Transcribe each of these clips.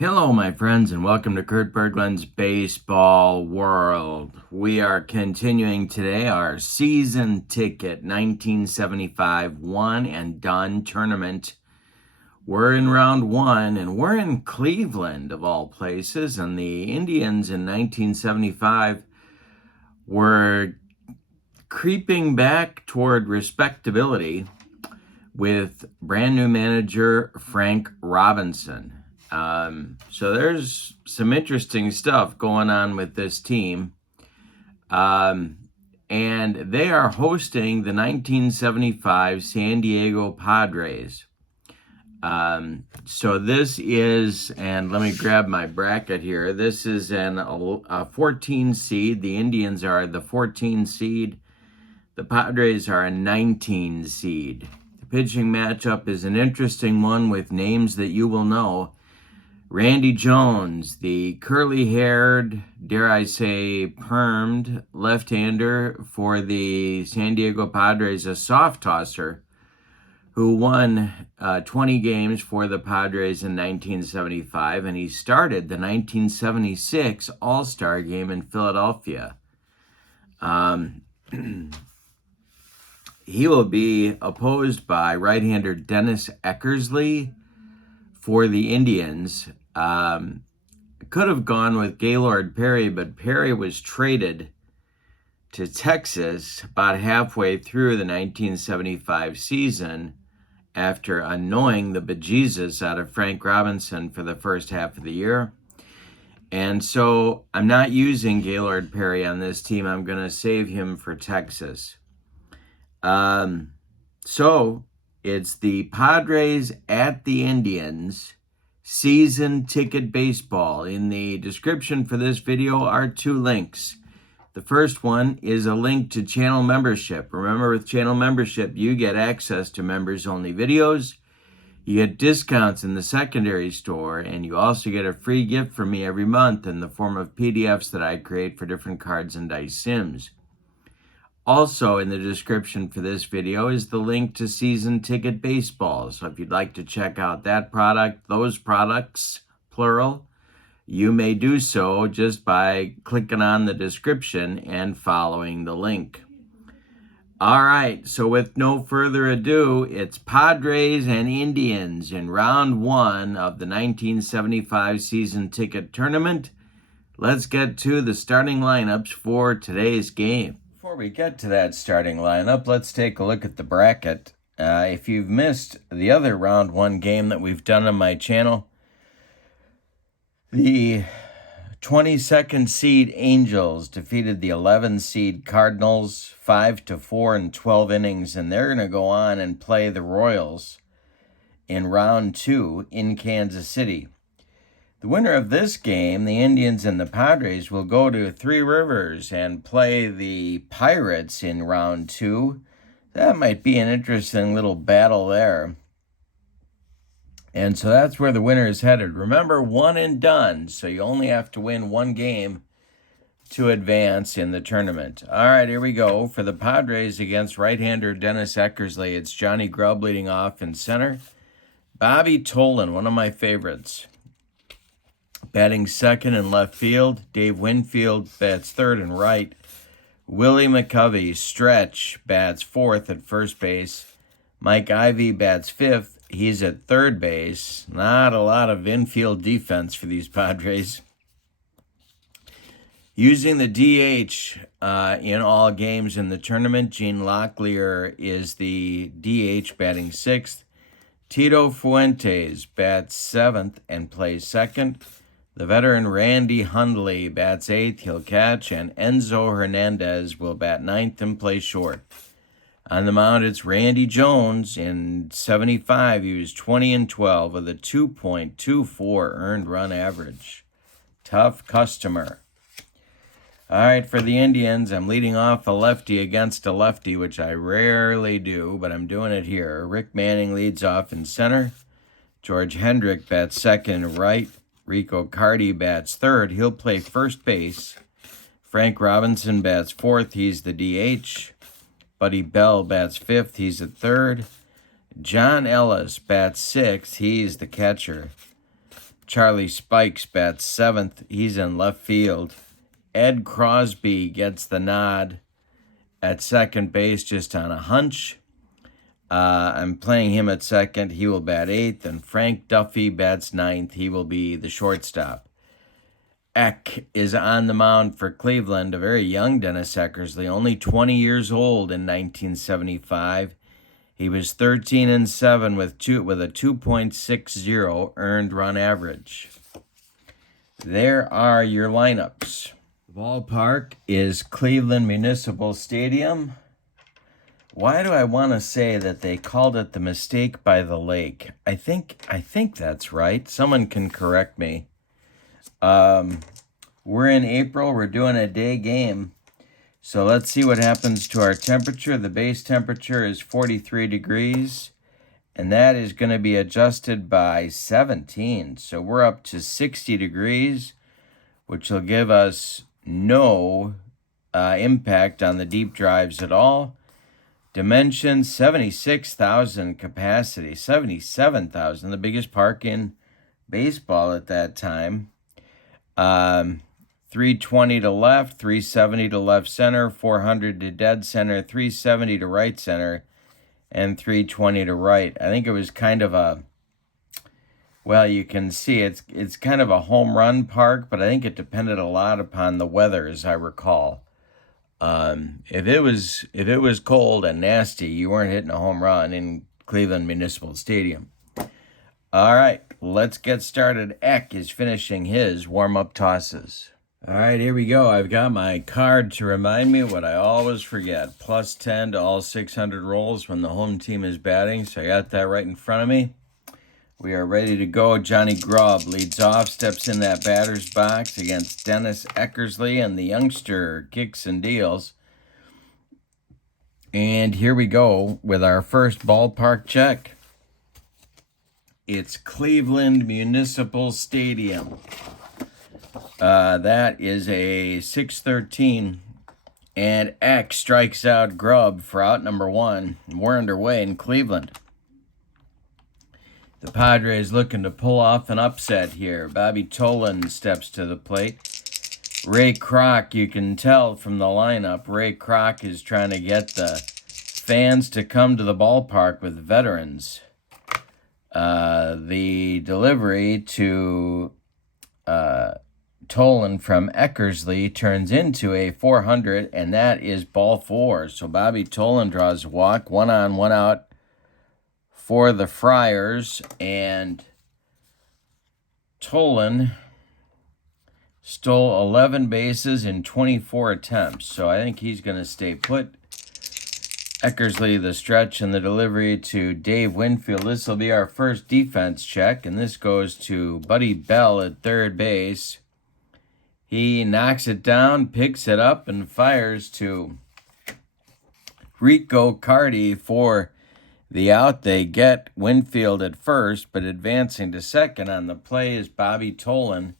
Hello, my friends, and welcome to Kurt Berglund's Baseball World. We are continuing today our season ticket 1975 one and done tournament. We're in round one, and we're in Cleveland, of all places, and the Indians in 1975 were creeping back toward respectability with brand new manager Frank Robinson. So there's some interesting stuff going on with this team. And they are hosting the 1975 San Diego Padres. So this is, and let me grab my bracket here. This is a 14 seed. The Indians are the 14 seed. The Padres are a 19 seed. The pitching matchup is an interesting one with names that you will know. Randy Jones, the curly-haired, dare I say, permed left-hander for the San Diego Padres, a soft tosser, who won 20 games for the Padres in 1975, and he started the 1976 All-Star game in Philadelphia. He will be opposed by right-hander Dennis Eckersley for the Indians. Could have gone with Gaylord Perry, but Perry was traded to Texas about halfway through the 1975 season after annoying the bejesus out of Frank Robinson for the first half of the year. And so I'm not using Gaylord Perry on this team. I'm going to save him for Texas. So it's the Padres at the Indians season ticket baseball. In the description for this video are two links. The first one is a link to channel membership. Remember, with channel membership, you get access to members-only videos. You get discounts in the secondary store, and you also get a free gift from me every month in the form of PDFs that I create for different cards and dice sims. Also in the description for this video is the link to Season Ticket Baseball. So if you'd like to check out that product, those products, plural, you may do so just by clicking on the description and following the link. All right, so with no further ado, it's Padres and Indians in round one of the 1975 Season Ticket Tournament. Let's get to the starting lineups for today's game. Before we get to that starting lineup, let's take a look at the bracket. If you've missed the other round one game that we've done on my channel, the 22nd seed Angels defeated the 11 seed Cardinals 5-4 in 12 innings, and they're going to go on and play the Royals in round two in Kansas City. The winner of this game, the Indians and the Padres, will go to Three Rivers and play the Pirates in round two. That might be an interesting little battle there. And so that's where the winner is headed. Remember, one and done, so you only have to win one game to advance in the tournament. All right, here we go. For the Padres against right-hander Dennis Eckersley, it's Johnny Grubb leading off in center. Bobby Tolan, one of my favorites, batting second in left field. Dave Winfield bats third and right. Willie McCovey, stretch, bats fourth at first base. Mike Ivey bats fifth. He's at third base. Not a lot of infield defense for these Padres. Using the DH in all games in the tournament, Gene Locklear is the DH batting sixth. Tito Fuentes bats seventh and plays second. The veteran Randy Hundley bats eighth, he'll catch, and Enzo Hernandez will bat ninth and play short. On the mound, it's Randy Jones. In 75, he was 20-12 with a 2.24 earned run average. Tough customer. All right, for the Indians, I'm leading off a lefty against a lefty, which I rarely do, but I'm doing it here. Rick Manning leads off in center. George Hendrick bats second and right. Rico Carty bats third. He'll play first base. Frank Robinson bats fourth. He's the DH. Buddy Bell bats fifth. He's at third. John Ellis bats sixth. He's the catcher. Charlie Spikes bats 7th. He's in left field. Ed Crosby gets the nod at second base just on a hunch. I'm playing him at second. He will bat 8th. And Frank Duffy bats 9th. He will be the shortstop. Eck is on the mound for Cleveland, a very young Dennis Eckersley, only 20 years old in 1975. He was 13-7 with a 2.60 earned run average. There are your lineups. The ballpark is Cleveland Municipal Stadium. Why do I want to say that they called it the Mistake by the Lake? I think that's right. Someone can correct me. We're in April. We're doing a day game. So let's see what happens to our temperature. The base temperature is 43 degrees, and that is going to be adjusted by 17. So we're up to 60 degrees, which will give us no impact on the deep drives at all. Dimension, 76,000 capacity, 77,000, the biggest park in baseball at that time. 320 to left, 370 to left center, 400 to dead center, 370 to right center, and 320 to right. I think it was kind of a, well, you can see it's kind of a home run park, but I think it depended a lot upon the weather, as I recall. If it was cold and nasty, you weren't hitting a home run in Cleveland Municipal Stadium. All right, let's get started. Eck is finishing his warm-up tosses. All right, here we go. I've got my card to remind me what I always forget. +10 to all 600 rolls when the home team is batting. So I got that right in front of me. We are ready to go. Johnny Grubb leads off, steps in that batter's box against Dennis Eckersley, and the youngster kicks and deals. And here we go with our first ballpark check. It's Cleveland Municipal Stadium. That is a 6-13, and Eck strikes out Grubb for out number 1. We're underway in Cleveland. The Padres looking to pull off an upset here. Bobby Tolan steps to the plate. Ray Kroc, you can tell from the lineup, Ray Kroc is trying to get the fans to come to the ballpark with veterans. The delivery to Tolan from Eckersley turns into a 400, and that is ball 4. So Bobby Tolan draws a walk, 1 on, 1 out for the Friars, and Tolan stole 11 bases in 24 attempts. So I think he's going to stay put. Eckersley, the stretch and the delivery to Dave Winfield. This will be our first defense check, and this goes to Buddy Bell at third base. He knocks it down, picks it up, and fires to Rico Carty for the out. They get Winfield at first, but advancing to second on the play is Bobby Tolan,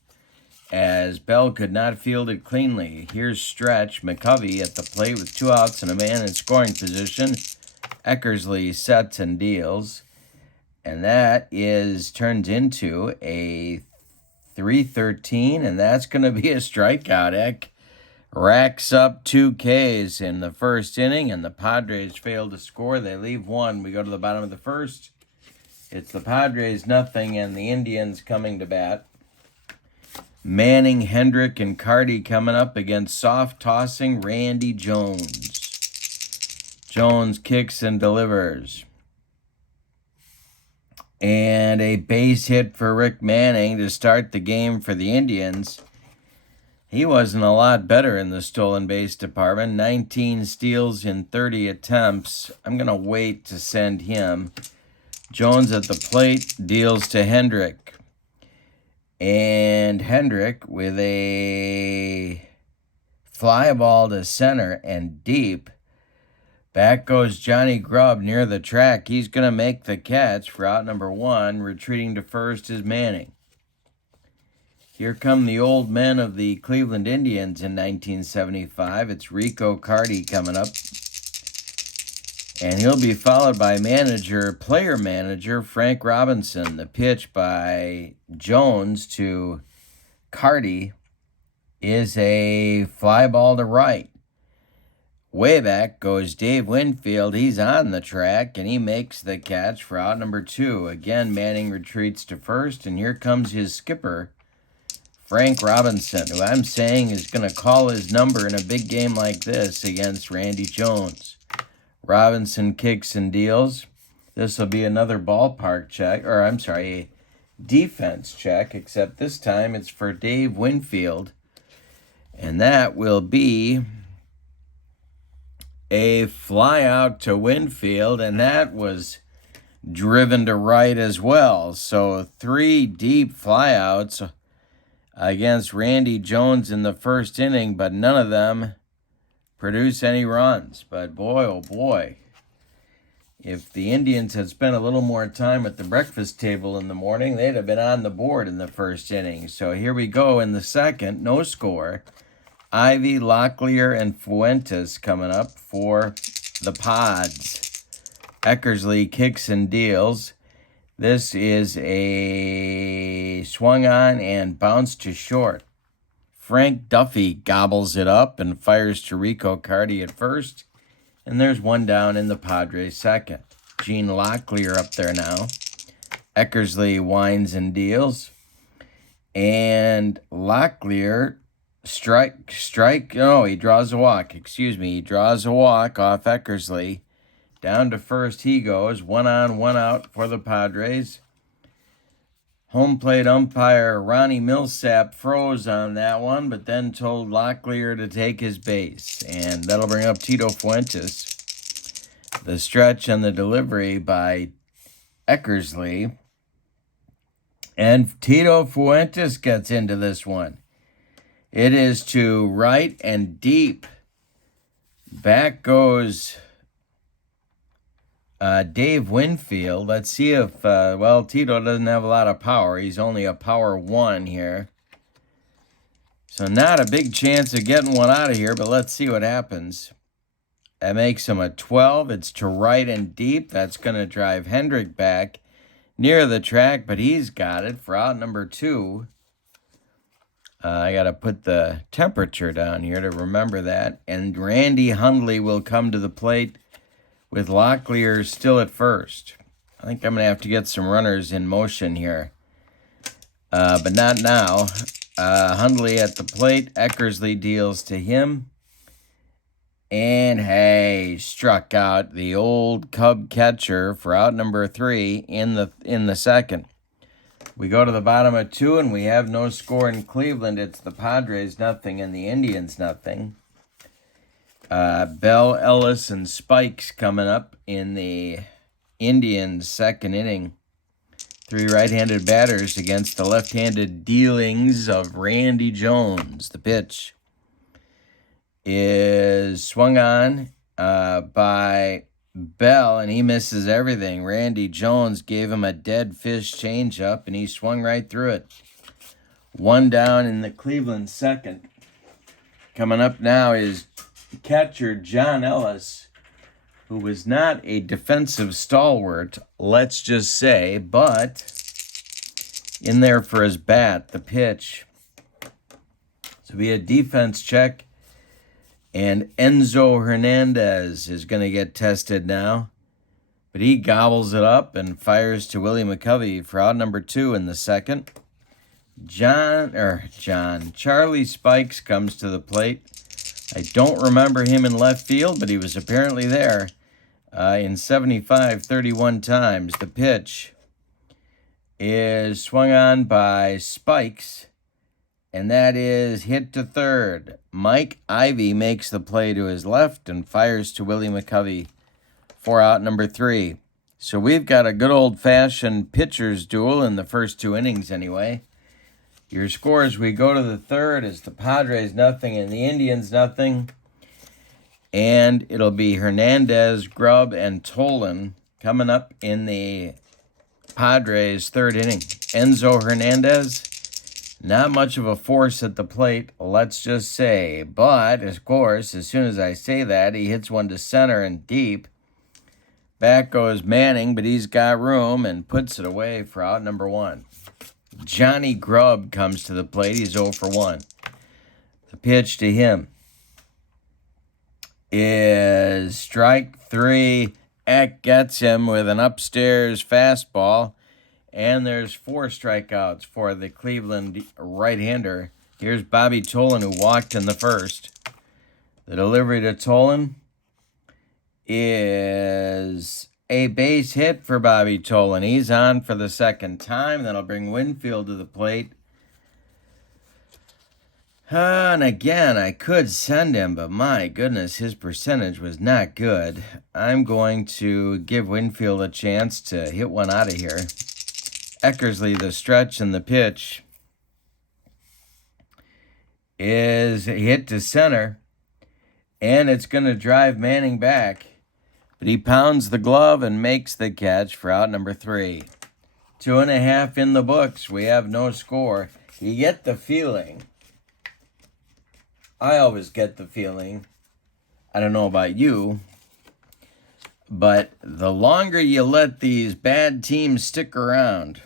as Bell could not field it cleanly. Here's Stretch McCovey at the plate with 2 outs and a man in scoring position. Eckersley sets and deals, and that turns into a 3-13, and that's going to be a strikeout. Eck racks up 2 Ks in the first inning, and the Padres fail to score. They leave 1. We go to the bottom of the first. It's the Padres 0 and the Indians coming to bat. Manning, Hendrick, and Carty coming up against soft-tossing Randy Jones. Jones kicks and delivers. And a base hit for Rick Manning to start the game for the Indians. He wasn't a lot better in the stolen base department. 19 steals in 30 attempts. I'm going to wait to send him. Jones at the plate deals to Hendrick. And Hendrick with a fly ball to center and deep. Back goes Johnny Grubb near the track. He's going to make the catch for out number 1. Retreating to first is Manning. Here come the old men of the Cleveland Indians in 1975. It's Rico Carty coming up. And he'll be followed by player manager, Frank Robinson. The pitch by Jones to Carty is a fly ball to right. Way back goes Dave Winfield. He's on the track, and he makes the catch for out number 2. Again, Manning retreats to first, and here comes his skipper, Frank Robinson, who I'm saying is going to call his number in a big game like this against Randy Jones. Robinson kicks and deals. This will be another ballpark check, or I'm sorry, a defense check, except this time it's for Dave Winfield. And that will be a fly out to Winfield, and that was driven to right as well. So 3 deep flyouts against Randy Jones in the first inning, but none of them produce any runs. But boy, oh boy, if the Indians had spent a little more time at the breakfast table in the morning, they'd have been on the board in the first inning. So here we go in the second, no score. Ivy, Locklear, and Fuentes coming up for the Pods. Eckersley kicks and deals. This is a swung on and bounced to short. Frank Duffy gobbles it up and fires to Rico Carty at first. And there's one down in the Padres second. Gene Locklear up there now. Eckersley winds and deals. And Locklear he draws a walk. He draws a walk off Eckersley. Down to first he goes. 1 on, 1 out for the Padres. Home plate umpire Ronnie Millsap froze on that one, but then told Locklear to take his base. And that'll bring up Tito Fuentes. The stretch and the delivery by Eckersley. And Tito Fuentes gets into this one. It is to right and deep. Back goes Dave Winfield. Let's see if, Tito doesn't have a lot of power. He's only a power 1 here. So not a big chance of getting one out of here, but let's see what happens. That makes him a 12. It's to right and deep. That's going to drive Hendrick back near the track, but he's got it for out number 2. I got to put the temperature down here to remember that. And Randy Hundley will come to the plate with Locklear still at first. I think I'm going to have to get some runners in motion here. But not now. Hundley at the plate. Eckersley deals to him. And hey, struck out the old Cub catcher for out number 3 in the second. We go to the bottom of 2, and we have no score in Cleveland. It's the Padres nothing and the Indians nothing. Bell, Ellis, and Spikes coming up in the Indians' second inning. 3 right-handed batters against the left-handed dealings of Randy Jones. The pitch is swung on by Bell, and he misses everything. Randy Jones gave him a dead fish changeup, and he swung right through it. 1 down in the Cleveland second. Coming up now is catcher John Ellis, who was not a defensive stalwart, let's just say, but in there for his bat. The pitch. So be a defense check. And Enzo Hernandez is going to get tested now. But he gobbles it up and fires to Willie McCovey for out number 2 in the second. Charlie Spikes comes to the plate. I don't remember him in left field, but he was apparently there in 31 times. The pitch is swung on by Spikes. And that is hit to third. Mike Ivy makes the play to his left and fires to Willie McCovey for out number 3. So we've got a good old-fashioned pitcher's duel in the first 2 innings anyway. Your scores, we go to the third, is the Padres nothing and the Indians nothing. And it'll be Hernandez, Grubb, and Tolan coming up in the Padres' third inning. Enzo Hernandez, not much of a force at the plate, let's just say. But, of course, as soon as I say that, he hits one to center and deep. Back goes Manning, but he's got room and puts it away for out number 1. Johnny Grubb comes to the plate. He's 0 for 1. The pitch to him is strike 3. Eck gets him with an upstairs fastball. And there's 4 strikeouts for the Cleveland right-hander. Here's Bobby Tolan, who walked in the first. The delivery to Tolan is a base hit for Bobby Tolan. He's on for the second time. That'll bring Winfield to the plate. And again, I could send him, but my goodness, his percentage was not good. I'm going to give Winfield a chance to hit one out of here. Eckersley, the stretch and the pitch, is hit to center, and it's going to drive Manning back. But he pounds the glove and makes the catch for out number 3. 2.5 in the books. We have no score. You get the feeling. I always get the feeling. I don't know about you, but the longer you let these bad teams stick around,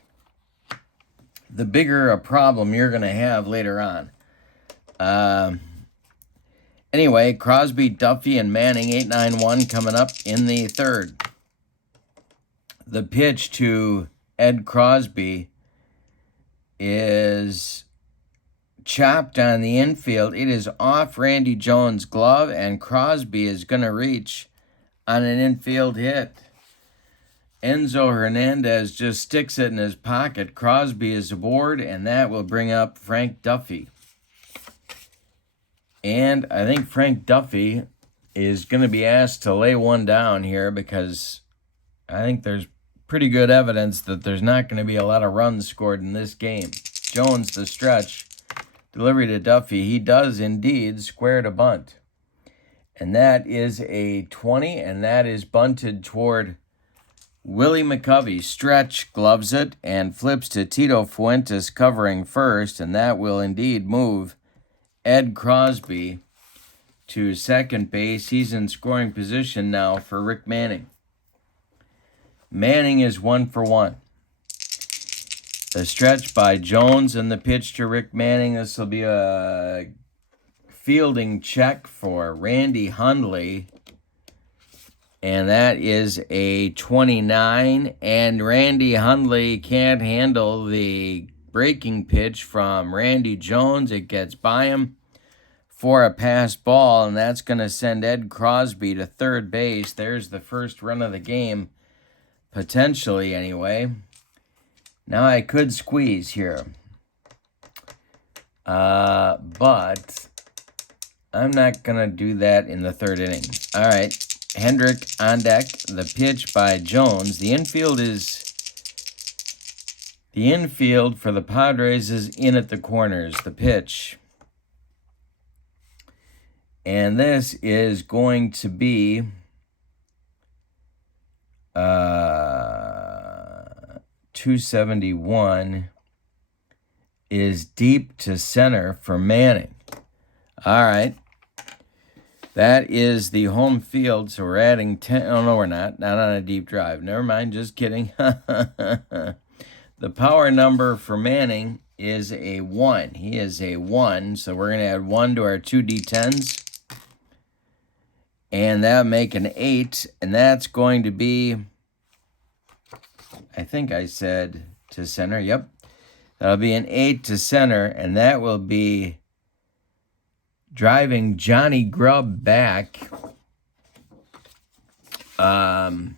the bigger a problem you're going to have later on. Anyway, Crosby, Duffy, and Manning, 8-9-1 coming up in the third. The pitch to Ed Crosby is chopped on the infield. It is off Randy Jones' glove, and Crosby is going to reach on an infield hit. Enzo Hernandez just sticks it in his pocket. Crosby is aboard, and that will bring up Frank Duffy. And I think Frank Duffy is going to be asked to lay one down here because I think there's pretty good evidence that there's not going to be a lot of runs scored in this game. Jones, the stretch, delivery to Duffy. He does indeed square to bunt. And that is a 20, and that is bunted toward Willie McCovey. Stretch gloves it and flips to Tito Fuentes covering first, and that will indeed move Ed Crosby to second base. He's in scoring position now for Rick Manning. Manning is 1 for 1. The stretch by Jones and the pitch to Rick Manning. This will be a fielding check for Randy Hundley. And that is a 29. And Randy Hundley can't handle the breaking pitch from Randy Jones. It gets by him for a pass ball, and that's going to send Ed Crosby to third base. There's the first run of the game, potentially anyway. Now I could squeeze here, but I'm not going to do that in the third inning. All right, Hendrick on deck. The pitch by Jones. The infield for the Padres is in at the corners. The pitch. And this is going to be 271 is deep to center for Manning. All right. That is the home field, so we're adding 10. Oh, no, we're not. Not on a deep drive. Never mind, just kidding. The power number for Manning is a 1. He is a 1, so we're going to add 1 to our 2 D10s. And that'll make an 8, and that's going to be, I think I said to center. Yep. That'll be an 8 to center, and that will be driving Johnny Grubb back. And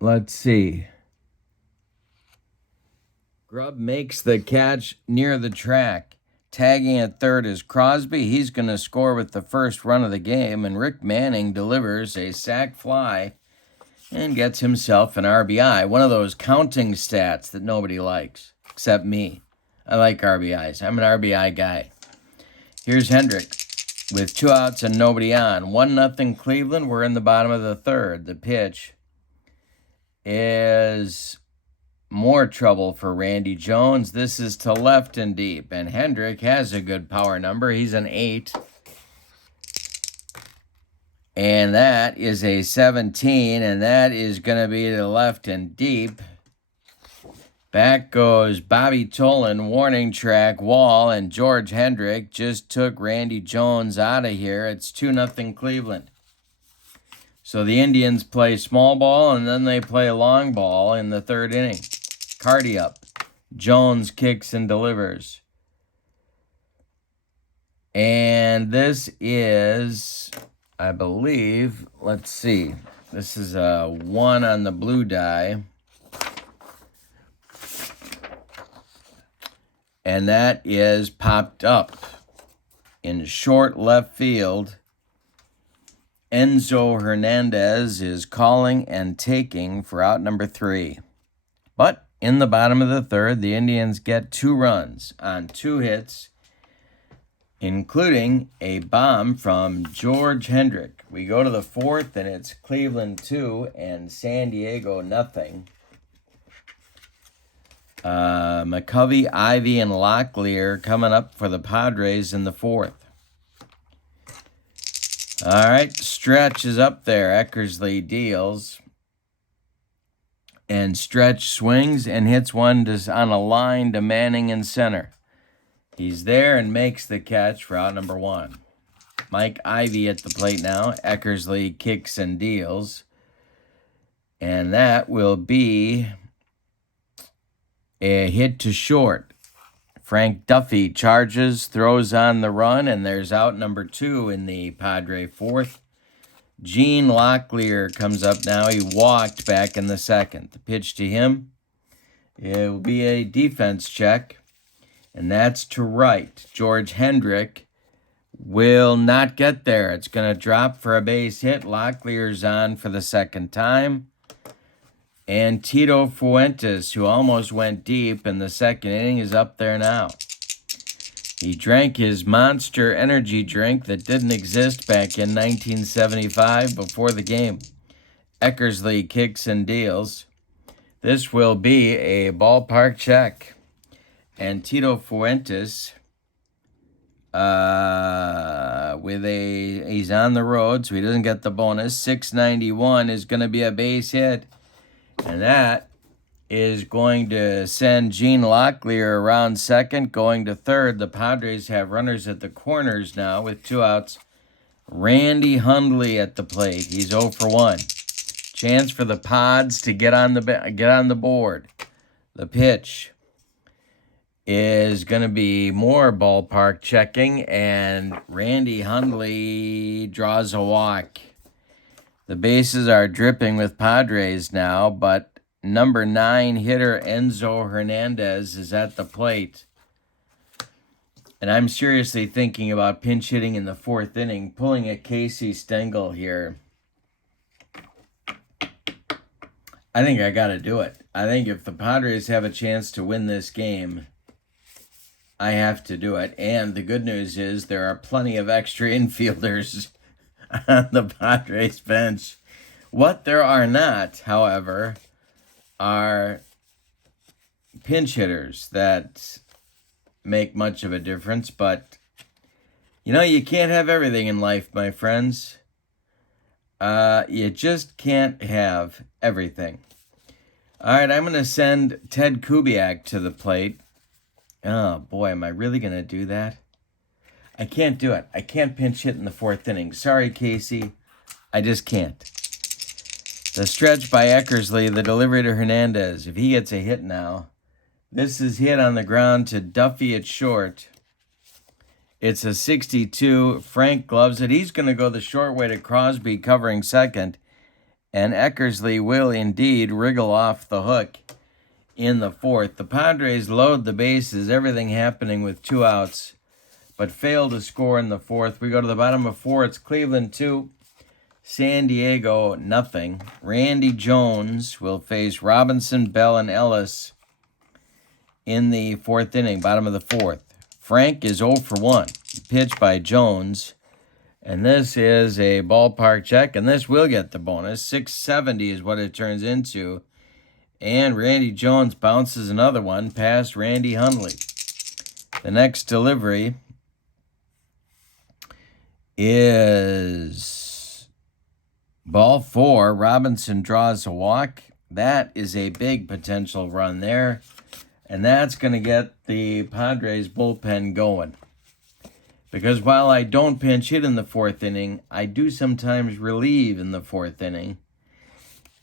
let's see. Grubb makes the catch near the track. Tagging at third is Crosby. He's going to score with the first run of the game, and Rick Manning delivers a sac fly and gets himself an RBI. One of those counting stats that nobody likes, except me. I like RBIs. I'm an RBI guy. Here's Hendrick with 2 outs and nobody on. 1-0 Cleveland. We're in the bottom of the third. The pitch is more trouble for Randy Jones. This is to left and deep, and Hendrick has a good power number. He's an 8. And that is a 17, and that is going to be to left and deep. Back goes Bobby Tolan, warning track, wall, and George Hendrick just took Randy Jones out of here. It's 2-0 Cleveland. So the Indians play small ball, and then they play long ball in the third inning. Carty up. Jones kicks and delivers. And this is, I believe, let's see. This is a 1 on the blue die. And that is popped up in short left field. Enzo Hernandez is calling and taking for out number 3. But in the bottom of the third, the Indians get 2 runs on 2 hits, including a bomb from George Hendrick. We go to the 4th, and it's Cleveland 2 and San Diego nothing. McCovey, Ivy, and Locklear coming up for the Padres in the 4th. All right, Stretch is up there. Eckersley deals. And Stretch swings and hits one on a line to Manning in center. He's there and makes the catch for out number 1. Mike Ivy at the plate now. Eckersley kicks and deals. And that will be a hit to short. Frank Duffy charges, throws on the run, and there's out number 2 in the Padre 4th. Gene Locklear comes up now. He walked back in the 2nd. The pitch to him, it will be a defense check, and that's to right. George Hendrick will not get there. It's going to drop for a base hit. Locklear's on for the 2nd time. And Tito Fuentes, who almost went deep in the 2nd inning, is up there now. He drank his Monster energy drink that didn't exist back in 1975 before the game. Eckersley kicks and deals. This will be a ballpark check. And Tito Fuentes, he's on the road, so he doesn't get the bonus. 691 is going to be a base hit. And that is going to send Gene Locklear around 2nd, going to 3rd. The Padres have runners at the corners now with 2 outs. Randy Hundley at the plate. He's 0 for 1. Chance for the Pods to get on the board. The pitch is going to be more ballpark checking, and Randy Hundley draws a walk. The bases are dripping with Padres now, but number 9 hitter Enzo Hernandez is at the plate. And I'm seriously thinking about pinch hitting in the 4th inning, pulling a Casey Stengel here. I think I got to do it. I think if the Padres have a chance to win this game, I have to do it. And the good news is there are plenty of extra infielders on the Padres bench. What there are not, however, are pinch hitters that make much of a difference. But, you can't have everything in life, my friends. You just can't have everything. All right, I'm going to send Ted Kubiak to the plate. Oh, boy, am I really going to do that? I can't do it. I can't pinch hit in the 4th inning. Sorry, Casey. I just can't. The stretch by Eckersley, the delivery to Hernandez. If he gets a hit now, this is hit on the ground to Duffy at short. It's a 62. Frank gloves it. He's going to go the short way to Crosby covering 2nd. And Eckersley will indeed wriggle off the hook in the 4th. The Padres load the bases, everything happening with 2 outs, but fail to score in the 4th. We go to the bottom of 4. It's Cleveland 2, San Diego nothing. Randy Jones will face Robinson, Bell, and Ellis in the 4th inning, bottom of the 4th. Frank is 0 for 1. Pitch by Jones. And this is a ballpark check, and this will get the bonus. 670 is what it turns into. And Randy Jones bounces another one past Randy Hundley. The next delivery is ball 4. Robinson draws a walk. That is a big potential run there. And that's going to get the Padres bullpen going. Because while I don't pinch hit in the 4th inning, I do sometimes relieve in the 4th inning.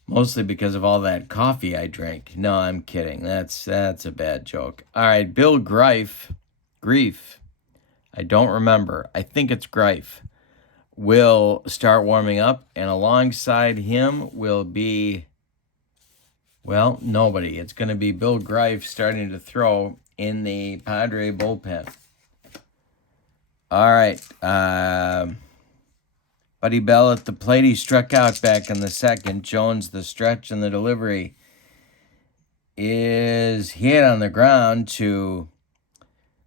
Mostly because of all that coffee I drank. No, I'm kidding. That's a bad joke. All right, Bill Grief. I don't remember. I think it's Greif. Will start warming up, and alongside him will be, well, nobody. It's going to be Bill Greif starting to throw in the Padre bullpen. All right. Buddy Bell at the plate. He struck out back in the 2nd. Jones, the stretch, and the delivery is hit on the ground to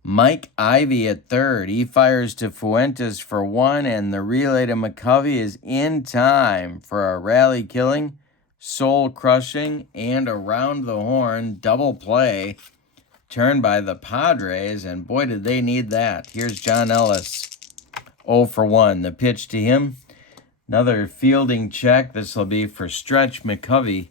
Mike Ivy at 3rd. He fires to Fuentes for 1, and the relay to McCovey is in time for a rally-killing, soul-crushing, and around-the-horn double play turned by the Padres, and boy, did they need that. Here's John Ellis, 0 for 1. The pitch to him, another fielding check. This will be for Stretch McCovey.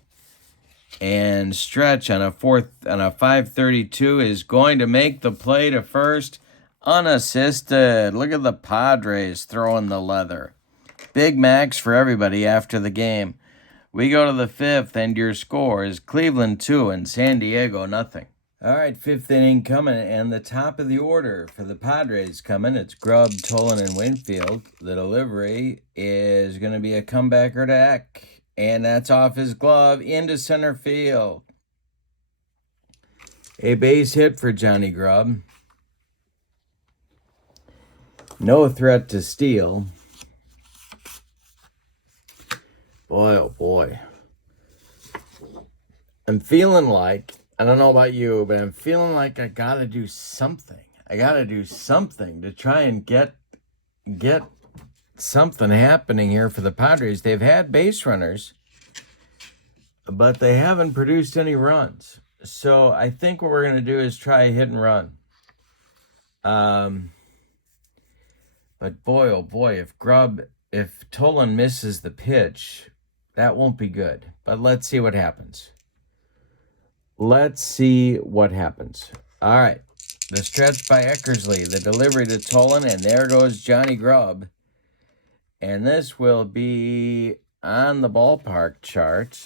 And Stretch on a 532 is going to make the play to first unassisted. Look at the Padres throwing the leather. Big Macs for everybody after the game. We go to the 5th, and your score is Cleveland 2 and San Diego nothing. All right, 5th inning coming, and the top of the order for the Padres coming. It's Grubb, Tolan, and Winfield. The delivery is going to be a comebacker to Eck. And that's off his glove into center field. A base hit for Johnny Grubb. No threat to steal. Boy, oh boy. I'm feeling like, I don't know about you, but I'm feeling like I got to do something. I got to do something to try and get something happening here for the Padres. They've had base runners, but they haven't produced any runs. So I think what we're going to do is try a hit and run. But boy, oh boy, if Tolan misses the pitch, that won't be good. But let's see what happens. All right. The stretch by Eckersley, the delivery to Tolan, and there goes Johnny Grubb. And this will be on the ballpark chart.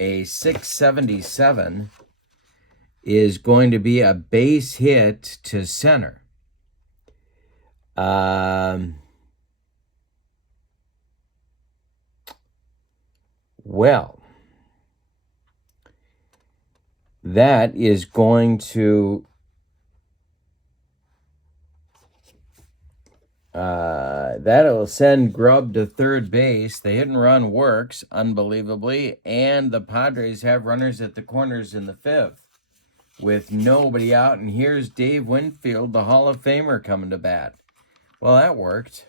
A 677 is going to be a base hit to center. Well, that is going to that'll send Grubb to 3rd base. The hit and run works unbelievably, and the Padres have runners at the corners in the 5th with nobody out. And here's Dave Winfield, the Hall of Famer, coming to bat. Well, that worked.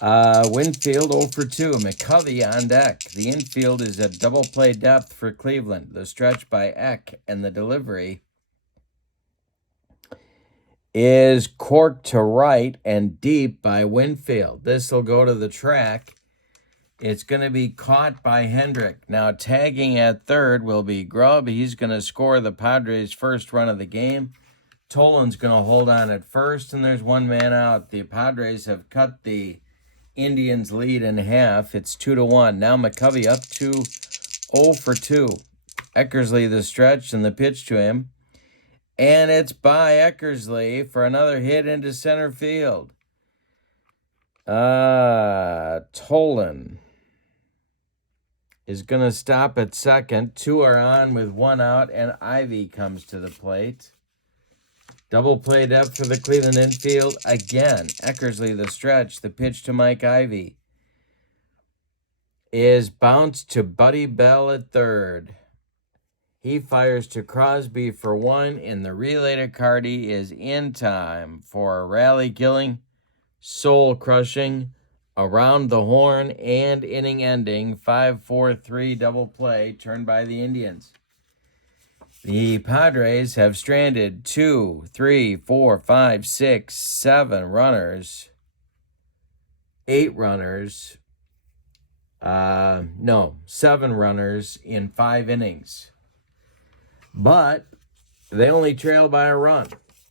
Winfield 0 for 2. McCovey on deck. The infield is at double play depth for Cleveland. The stretch by Eck, and the delivery is corked to right and deep by Winfield. This will go to the track. It's going to be caught by Hendrick. Now tagging at 3rd will be Grubb. He's going to score the Padres' first run of the game. Tolan's going to hold on at 1st, and there's one man out. The Padres have cut the Indians' lead in half. It's 2-1. Now McCovey up to 0 for 2. Eckersley the stretch and the pitch to him. And it's by Eckersley for another hit into center field. Tolan is going to stop at 2nd. 2 are on with 1 out, and Ivy comes to the plate. Double play depth for the Cleveland infield. Again, Eckersley the stretch. The pitch to Mike Ivy is bounced to Buddy Bell at 3rd. He fires to Crosby for 1, and the relay to Carty is in time for a rally-killing, soul-crushing, around the horn and inning ending 5-4-3 double play turned by the Indians. The Padres have stranded 2, 3, 4, 5, 6, 7 runners. 8 runners. 7 runners in 5 innings. But they only trail by a run.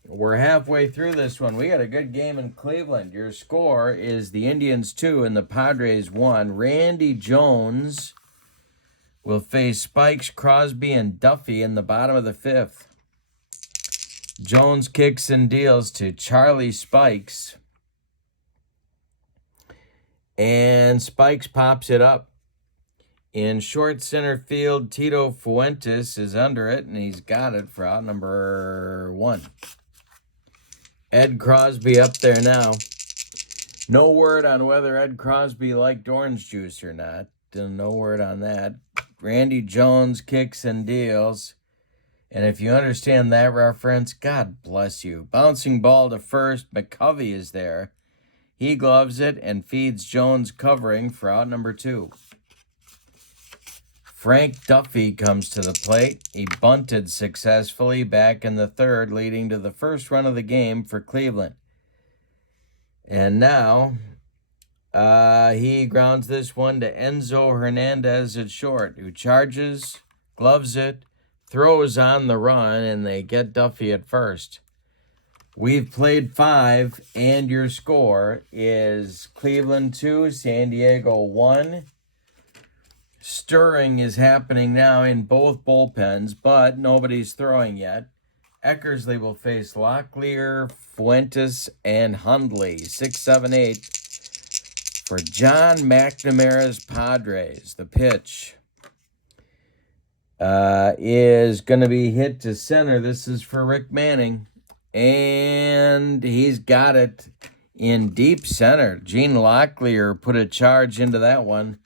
We're halfway through this one. We got a good game in Cleveland. Your score is the Indians 2 and the Padres 1. Randy Jones will face Spikes, Crosby, and Duffy in the bottom of the 5th. Jones kicks and deals to Charlie Spikes. And Spikes pops it up. In short center field, Tito Fuentes is under it, and he's got it for out number 1. Ed Crosby up there now. No word on whether Ed Crosby liked orange juice or not. No word on that. Randy Jones kicks and deals. And if you understand that reference, God bless you. Bouncing ball to first. McCovey is there. He gloves it and feeds Jones covering for out number 2. Frank Duffy comes to the plate. He bunted successfully back in the 3rd, leading to the first run of the game for Cleveland. And now he grounds this one to Enzo Hernandez at short, who charges, gloves it, throws on the run, and they get Duffy at first. We've played 5, and your score is Cleveland 2, San Diego 1. Stirring is happening now in both bullpens, but nobody's throwing yet. Eckersley will face Locklear, Fuentes, and Hundley. 6, 7, 8 for John McNamara's Padres. The pitch is going to be hit to center. This is for Rick Manning, and he's got it in deep center. Gene Locklear put a charge into that one.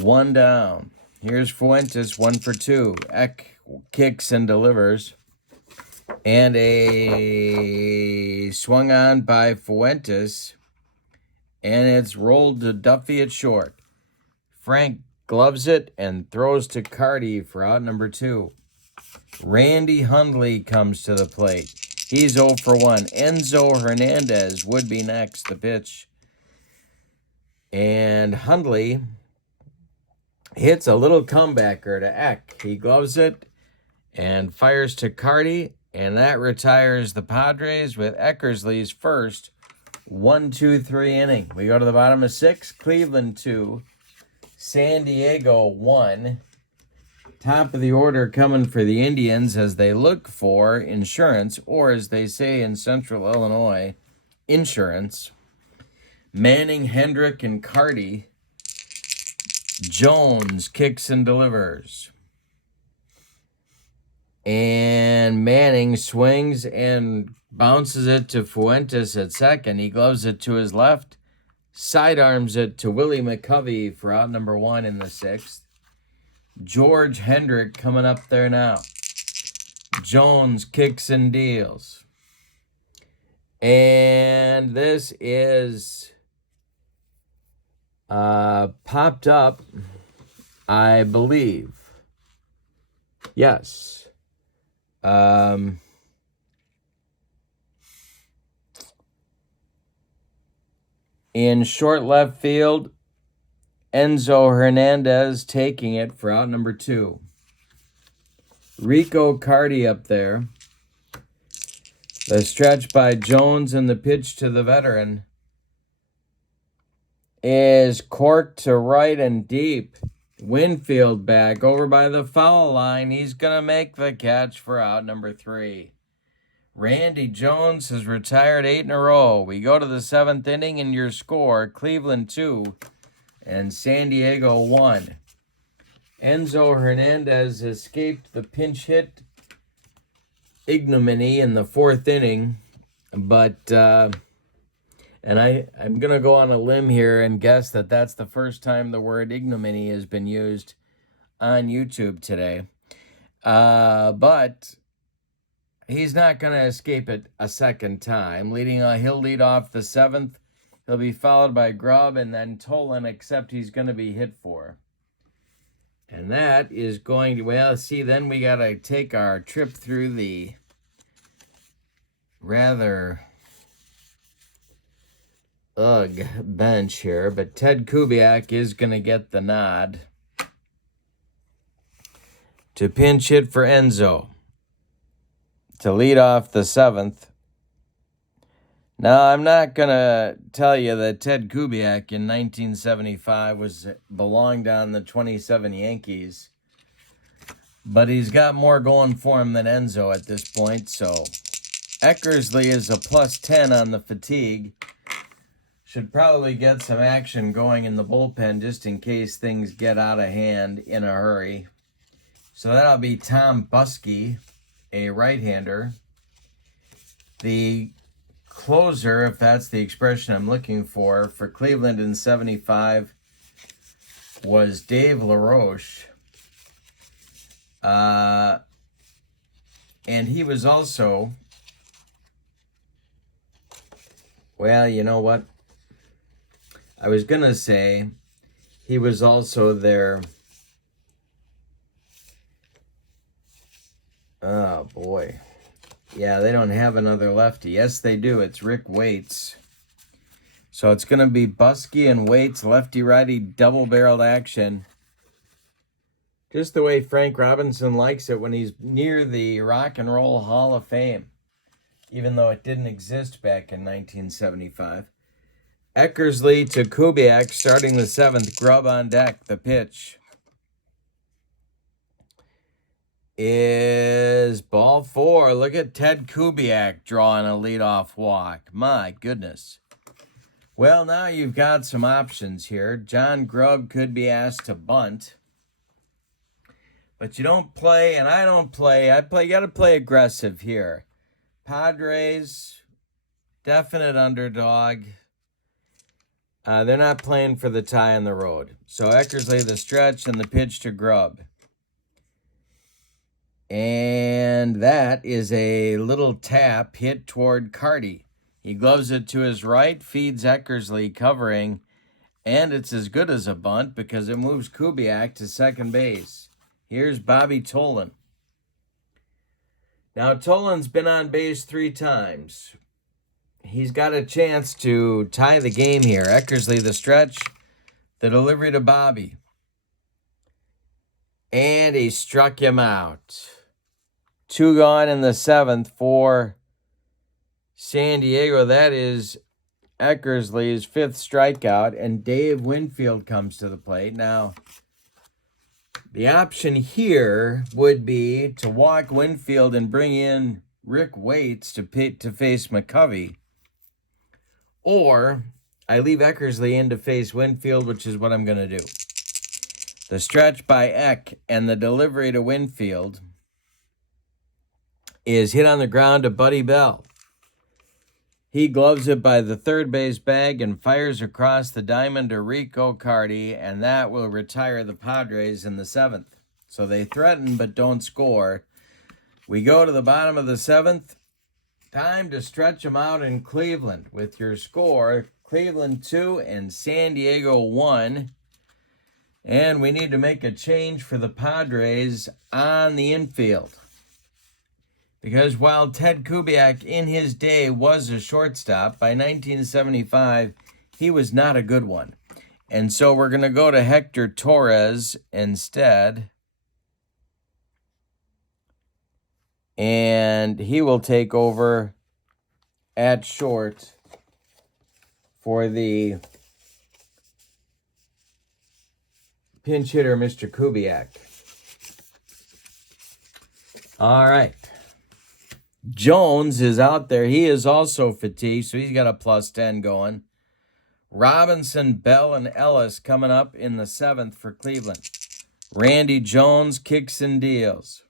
1 down. Here's Fuentes, 1 for 2. Eck kicks and delivers. And a swung on by Fuentes. And it's rolled to Duffy at short. Frank gloves it and throws to Carty for out number 2. Randy Hundley comes to the plate. He's 0 for 1. Enzo Hernandez would be next, the pitch. And Hundley hits a little comebacker to Eck. He gloves it and fires to Carty, and that retires the Padres with Eckersley's first 1-2-3 inning. We go to the bottom of 6. Cleveland 2, San Diego 1. Top of the order coming for the Indians as they look for insurance, or as they say in Central Illinois, insurance. Manning, Hendrick, and Carty. Jones kicks and delivers. And Manning swings and bounces it to Fuentes at second. He gloves it to his left. Sidearms it to Willie McCovey for out number 1 in the 6th. George Hendrick coming up there now. Jones kicks and deals. And this is popped up, I believe. Yes. In short left field, Enzo Hernandez taking it for out number 2. Rico Carty up there. The stretch by Jones and the pitch to the veteran is corked to right and deep. Winfield back over by the foul line. He's going to make the catch for out number 3. Randy Jones has retired 8 in a row. We go to the 7th inning, and your score, Cleveland 2 and San Diego 1. Enzo Hernandez escaped the pinch hit ignominy in the 4th inning, but and I'm going to go on a limb here and guess that that's the first time the word ignominy has been used on YouTube today. But he's not going to escape it a second time. He'll lead off the 7th He'll be followed by Grubb and then Tolan, except he's going to be hit for. And that is going to, well, see, then we got to take our trip through the rather bench here. But Ted Kubiak is going to get the nod to pinch hit for Enzo to lead off the 7th. Now, I'm not going to tell you that Ted Kubiak in 1975 belonged on the 27 Yankees, but he's got more going for him than Enzo at this point, so Eckersley is a +10 on the fatigue. Should probably get some action going in the bullpen just in case things get out of hand in a hurry. So that'll be Tom Buskey, a right-hander. The closer, if that's the expression I'm looking for Cleveland in 75 was Dave LaRoche. And he was also, well, you know what? I was going to say he was also their, oh boy. Yeah, they don't have another lefty. Yes, they do. It's Rick Waits. So it's going to be Buskey and Waits, lefty-righty, double-barreled action. Just the way Frank Robinson likes it when he's near the Rock and Roll Hall of Fame, even though it didn't exist back in 1975. Eckersley to Kubiak, starting the 7th. Grubb on deck. The pitch is ball 4. Look at Ted Kubiak drawing a leadoff walk. My goodness. Well, now you've got some options here. John Grubb could be asked to bunt. But you don't play, and I don't play. You got to play aggressive here. Padres, definite underdog. They're not playing for the tie on the road. So Eckersley the stretch and the pitch to Grubb. And that is a little tap hit toward Carty. He gloves it to his right, feeds Eckersley covering, and it's as good as a bunt because it moves Kubiak to second base. Here's Bobby Tolan. Now, Tolan's been on base 3 times. He's got a chance to tie the game here. Eckersley the stretch, the delivery to Bobby. And he struck him out. 2 gone in the 7th for San Diego. That is Eckersley's 5th strikeout, and Dave Winfield comes to the plate. Now, the option here would be to walk Winfield and bring in Rick Waits to face McCovey. Or I leave Eckersley in to face Winfield, which is what I'm going to do. The stretch by Eck and the delivery to Winfield is hit on the ground to Buddy Bell. He gloves it by the third base bag and fires across the diamond to Rico Carty, and that will retire the Padres in the 7th. So they threaten but don't score. We go to the bottom of the 7th. Time to stretch them out in Cleveland with your score, Cleveland 2 and San Diego 1. And we need to make a change for the Padres on the infield. Because while Ted Kubiak in his day was a shortstop, by 1975, he was not a good one. And so we're going to go to Hector Torres instead. And he will take over at short for the pinch hitter, Mr. Kubiak. All right. Jones is out there. He is also fatigued, so he's got a +10 going. Robinson, Bell, and Ellis coming up in the 7th for Cleveland. Randy Jones kicks and deals.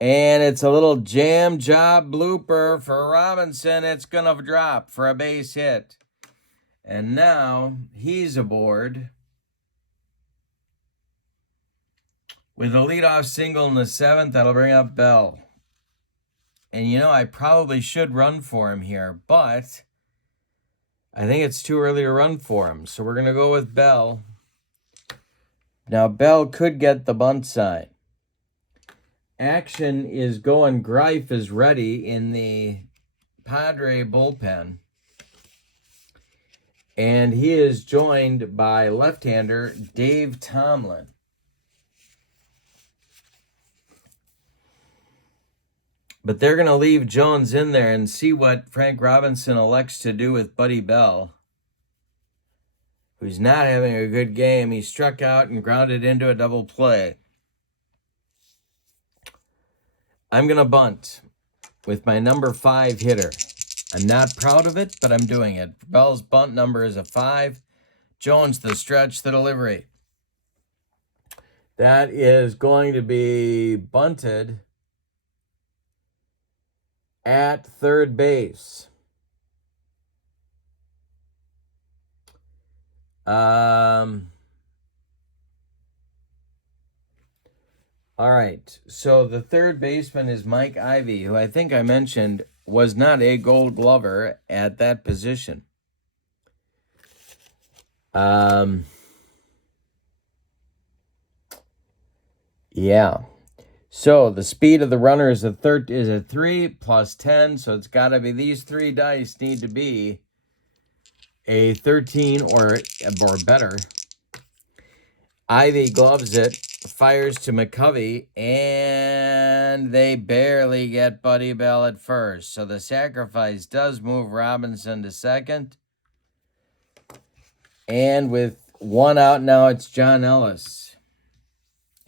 And it's a little jam job blooper for Robinson. It's going to drop for a base hit. And now he's aboard with a leadoff single in the 7th. That'll bring up Bell. And, you know, I probably should run for him here, but I think it's too early to run for him, so we're going to go with Bell. Now, Bell could get the bunt side. Action is going. Greif is ready in the Padre bullpen. And he is joined by left-hander Dave Tomlin. But they're going to leave Jones in there and see what Frank Robinson elects to do with Buddy Bell, who's not having a good game. He struck out and grounded into a double play. I'm going to bunt with my number 5 hitter. I'm not proud of it, but I'm doing it. Bell's bunt number is a 5. Jones, the stretch, the delivery. That is going to be bunted at third base. All right, so the third baseman is Mike Ivey, who I think I mentioned was not a Gold Glover at that position. Yeah. So the speed of the runner is a 3 plus 10, so it's got to be these 3 dice need to be a 13 or better. Ivy gloves it, fires to McCovey, and they barely get Buddy Bell at first. So the sacrifice does move Robinson to second. And with 1 out now, it's John Ellis.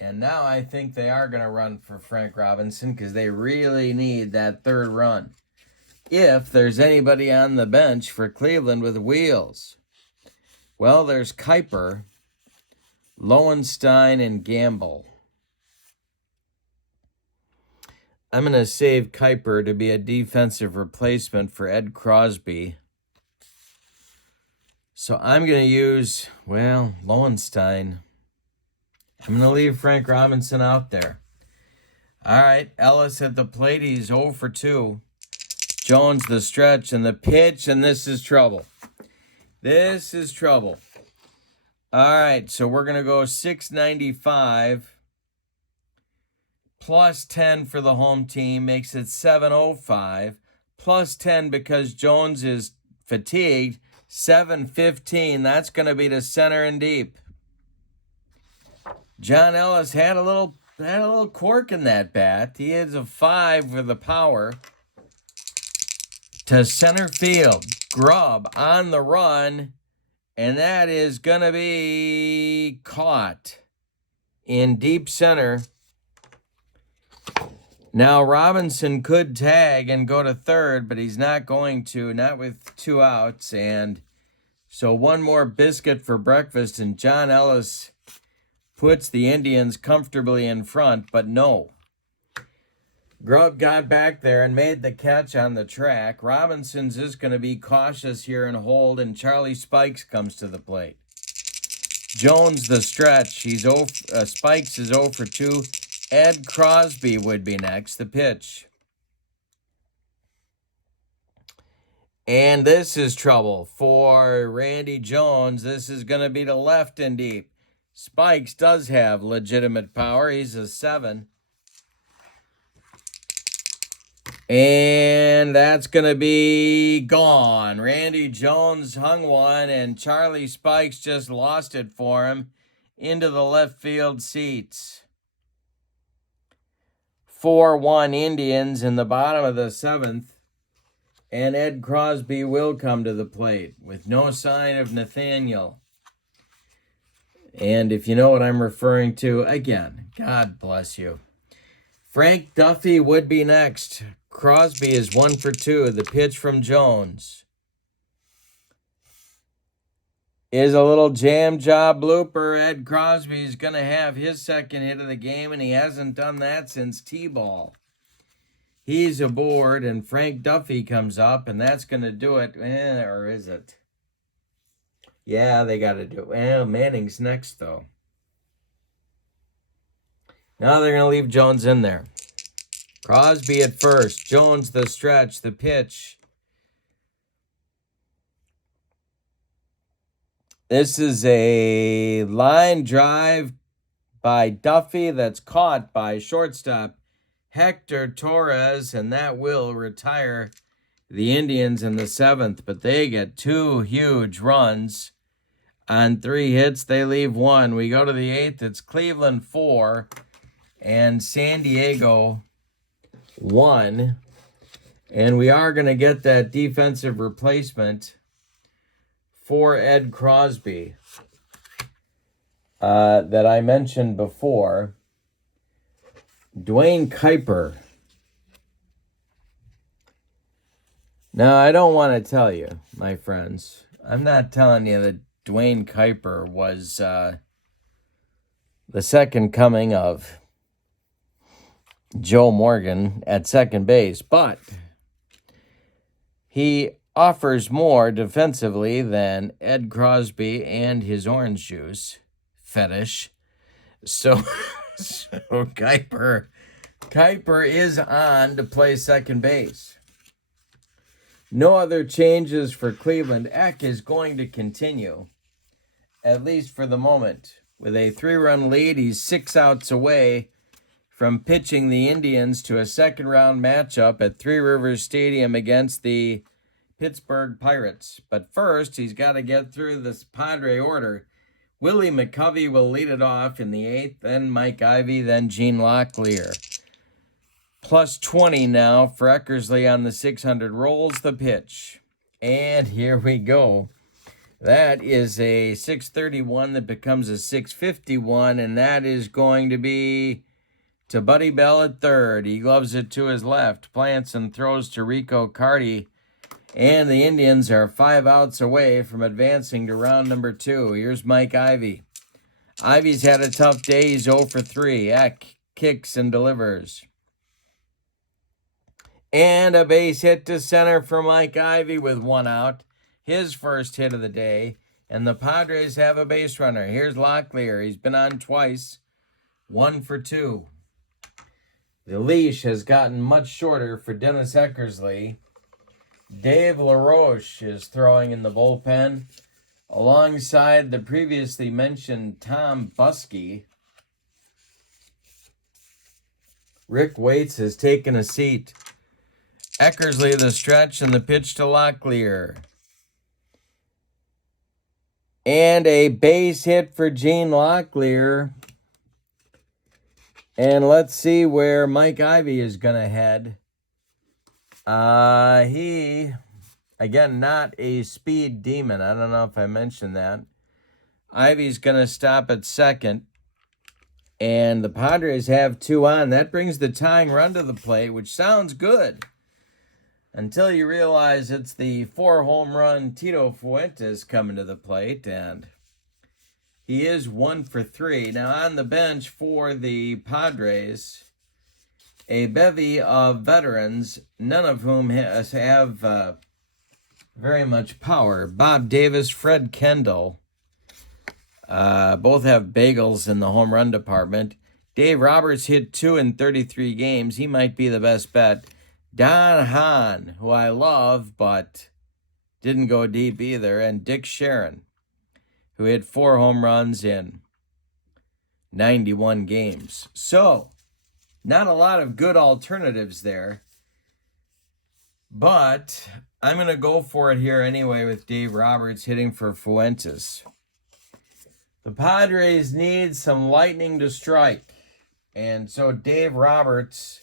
And now I think they are going to run for Frank Robinson because they really need that third run. If there's anybody on the bench for Cleveland with wheels. Well, there's Kuiper, Lowenstein, and Gamble. I'm going to save Kuiper to be a defensive replacement for Ed Crosby. So I'm going to use, Lowenstein. I'm going to leave Frank Robinson out there. All right, Ellis at the plate. He's 0 for 2. Jones, the stretch, and the pitch, and this is trouble. This is trouble. All right, so we're going to go 695 plus 10 for the home team makes it 705 plus 10 because Jones is fatigued, 715. That's going to be to center and deep. John Ellis had a little quirk in that bat. He is a 5 for the power to center field. Grubb on the run, and that is going to be caught in deep center. Now Robinson could tag and go to third, but he's not going to, not with 2 outs. And so one more biscuit for breakfast, and John Ellis puts the Indians comfortably in front, but no. Grubb got back there and made the catch on the track. Robinson's is going to be cautious here and hold, and Charlie Spikes comes to the plate. Jones, the stretch. Spikes is 0 for 2. Ed Crosby would be next, the pitch. And this is trouble for Randy Jones. This is going to be to left and deep. Spikes does have legitimate power. He's a 7. And that's going to be gone. Randy Jones hung one, and Charlie Spikes just lost it for him into the left field seats. 4-1 Indians in the bottom of the 7th. And Ed Crosby will come to the plate with no sign of Nathaniel. And if you know what I'm referring to, again, God bless you. Frank Duffy would be next. Crosby is 1 for 2. The pitch from Jones is a little jam job blooper. Ed Crosby is going to have his second hit of the game, and he hasn't done that since T-ball. He's aboard, and Frank Duffy comes up, and that's going to do it. Or is it? Yeah, they got to do it. Well, Manning's next, though. Now they're going to leave Jones in there. Crosby at first. Jones the stretch. The pitch This is a line drive by Duffy that's caught by shortstop Hector Torres, and that will retire the Indians in the 7th. But they get 2 huge runs on 3 hits. They leave 1. We go to the 8th. It's Cleveland 4 and San Diego 1. And we are going to get that defensive replacement for Ed Crosby that I mentioned before. Dwayne Kuiper. Now, I don't want to tell you, my friends. I'm not telling you that Dwayne Kuiper was the second coming of Joe Morgan at second base, but he offers more defensively than Ed Crosby and his orange juice fetish. So Kuiper is on to play second base. No other changes for Cleveland. Eck is going to continue, at least for the moment. With a 3-run lead, he's 6 outs away from pitching the Indians to a second-round matchup at Three Rivers Stadium against the Pittsburgh Pirates. But first, he's got to get through this Padre order. Willie McCovey will lead it off in the 8th, then Mike Ivey, then Gene Locklear. Plus 20 now for Eckersley on the 600. Rolls the pitch. And here we go. That is a 631 that becomes a 651, and that is going to be to Buddy Bell at third. He gloves it to his left. Plants and throws to Rico Carty. And the Indians are 5 outs away from advancing to round number 2. Here's Mike Ivey. Ivey's had a tough day. He's 0 for 3. Eck kicks and delivers. And a base hit to center for Mike Ivey with 1 out. His first hit of the day. And the Padres have a base runner. Here's Locklear. He's been on twice. 1 for 2. The leash has gotten much shorter for Dennis Eckersley. Dave LaRoche is throwing in the bullpen alongside the previously mentioned Tom Buskey. Rick Waits has taken a seat. Eckersley the stretch and the pitch to Locklear. And a base hit for Gene Locklear. And let's see where Mike Ivey is going to head. He, again, not a speed demon. I don't know if I mentioned that. Ivey's going to stop at second. And the Padres have 2 on. That brings the tying run to the plate, which sounds good. Until you realize it's the 4-home run Tito Fuentes coming to the plate. And he is 1 for 3. Now on the bench for the Padres, a bevy of veterans, none of whom have very much power. Bob Davis, Fred Kendall, both have bagels in the home run department. Dave Roberts hit 2 in 33 games. He might be the best bet. Don Hahn, who I love, but didn't go deep either. And Dick Sharon, who hit 4 home runs in 91 games. So, not a lot of good alternatives there. But I'm going to go for it here anyway with Dave Roberts hitting for Fuentes. The Padres need some lightning to strike. And so Dave Roberts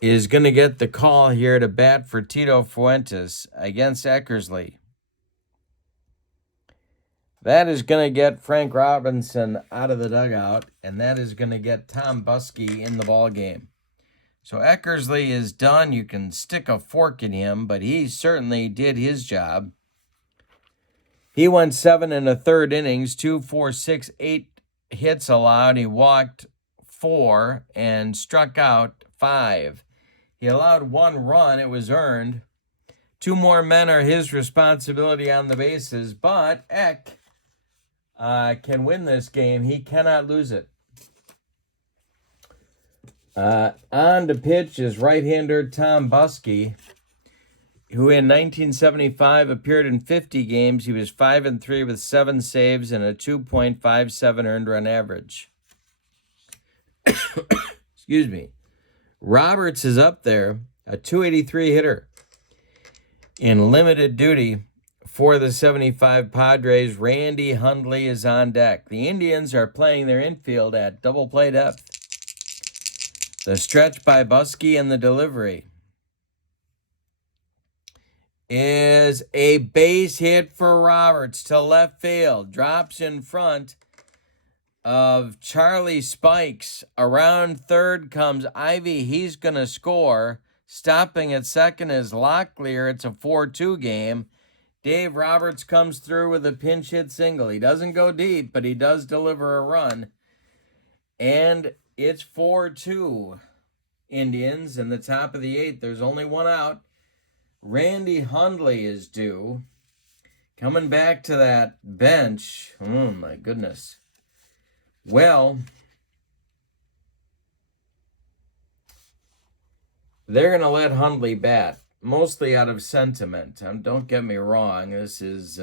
is going to get the call here to bat for Tito Fuentes against Eckersley. That is going to get Frank Robinson out of the dugout, and that is going to get Tom Buskey in the ballgame. So Eckersley is done. You can stick a fork in him, but he certainly did his job. He went 7 1/3 innings, 2, 4, 6, 8 hits allowed. He walked 4 and struck out 5. He allowed 1 run. It was earned. 2 more men are his responsibility on the bases, but Eck can win this game. He cannot lose it. On to pitch is right-hander Tom Buskey. who in 1975 appeared in 50 games. He was 5-3 with 7 saves and a 2.57 earned run average. Excuse me. Roberts is up there, a 283 hitter in limited duty for the 75 Padres. Randy Hundley is on deck. The Indians are playing their infield at double play depth. The stretch by Buskey and the delivery is a base hit for Roberts to left field. Drops in front of Charlie Spikes. Around third comes Ivy. He's going to score. Stopping at second is Locklear. It's a 4-2 game. Dave Roberts comes through with a pinch hit single. He doesn't go deep, but he does deliver a run. And it's 4-2 Indians in the top of the 8th. There's only one out. Randy Hundley is due. Coming back to that bench. Oh, my goodness. Well, they're going to let Hundley bat, mostly out of sentiment. Don't get me wrong. This is,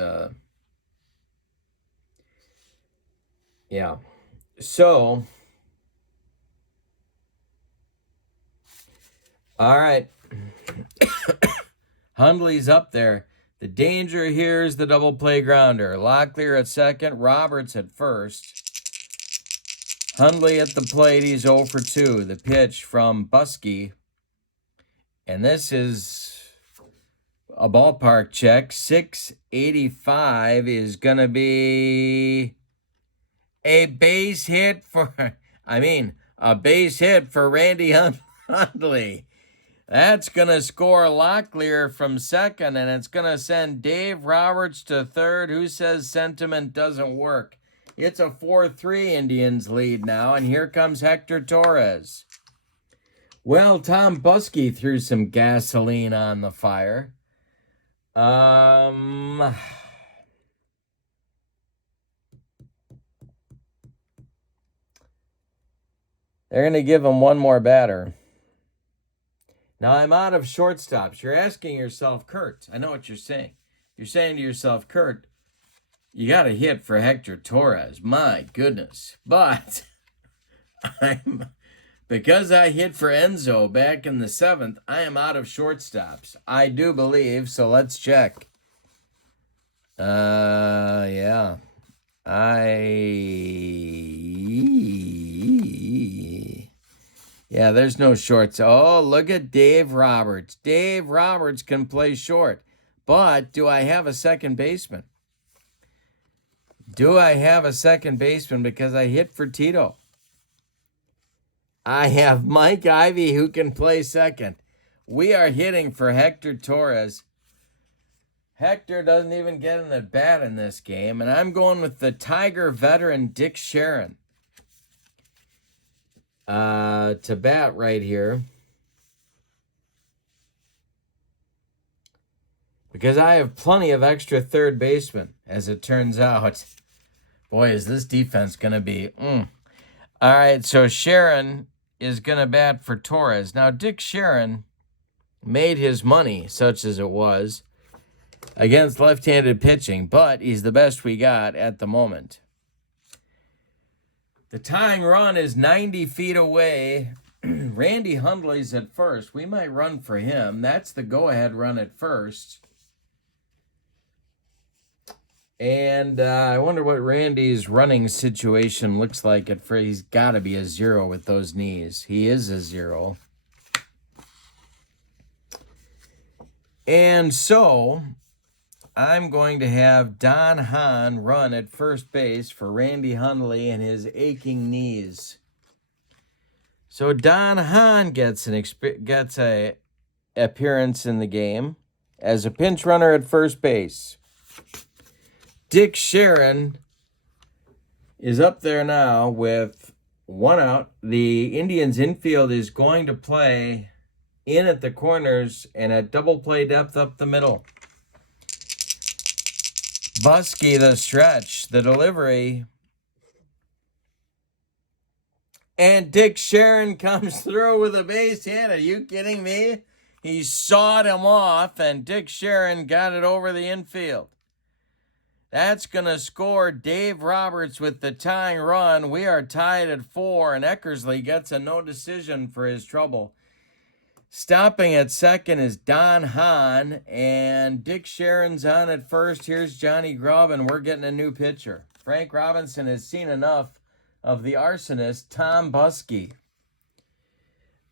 yeah. So, all right. Hundley's up there. The danger here is the double play grounder. Locklear at second, Roberts at first. Hundley at the plate, he's 0 for 2. The pitch from Buskey. And this is a ballpark check. 685 is going to be a base hit for, a base hit for Randy Hundley. That's going to score Locklear from second, and it's going to send Dave Roberts to third. Who says sentiment doesn't work? It's a 4-3 Indians lead now, and here comes Hector Torres. Well, Tom Buskey threw some gasoline on the fire. They're going to give him one more batter. Now, I'm out of shortstops. You're asking yourself, Kurt, I know what you're saying. You're saying to yourself, Kurt, you got to hit for Hector Torres. My goodness. But because I hit for Enzo back in the 7th, I am out of shortstops. I do believe, so let's check. Yeah. Yeah, there's no shorts. Oh, look at Dave Roberts. Dave Roberts can play short. But do I have a second baseman? Do I have a second baseman because I hit for Tito? I have Mike Ivy who can play second. We are hitting for Hector Torres. Hector doesn't even get an at-bat in this game, and I'm going with the Tiger veteran Dick Sharon to bat right here. Because I have plenty of extra third basemen, as it turns out. Boy, is this defense going to be... All right, so Sharon is going to bat for Torres. Now, Dick Sharon made his money, such as it was, against left-handed pitching, but he's the best we got at the moment. The tying run is 90 feet away. Randy Hundley's at first. We might run for him. That's the go-ahead run at first. And I wonder what Randy's running situation looks like at first. He's got to be a 0 with those knees. He is a 0. And so I'm going to have Don Hahn run at first base for Randy Hundley and his aching knees. So Don Hahn gets a appearance in the game as a pinch runner at first base. Dick Sharon is up there now with one out. The Indians infield is going to play in at the corners and at double play depth up the middle. Buskey, the stretch, the delivery. And Dick Sharon comes through with a base hit. Are you kidding me? He sawed him off, and Dick Sharon got it over the infield. That's going to score Dave Roberts with the tying run. We are tied at 4, and Eckersley gets a no decision for his trouble. Stopping at second is Don Hahn, and Dick Sharon's on at first. Here's Johnny Grubb, and we're getting a new pitcher. Frank Robinson has seen enough of the arsonist, Tom Buskey.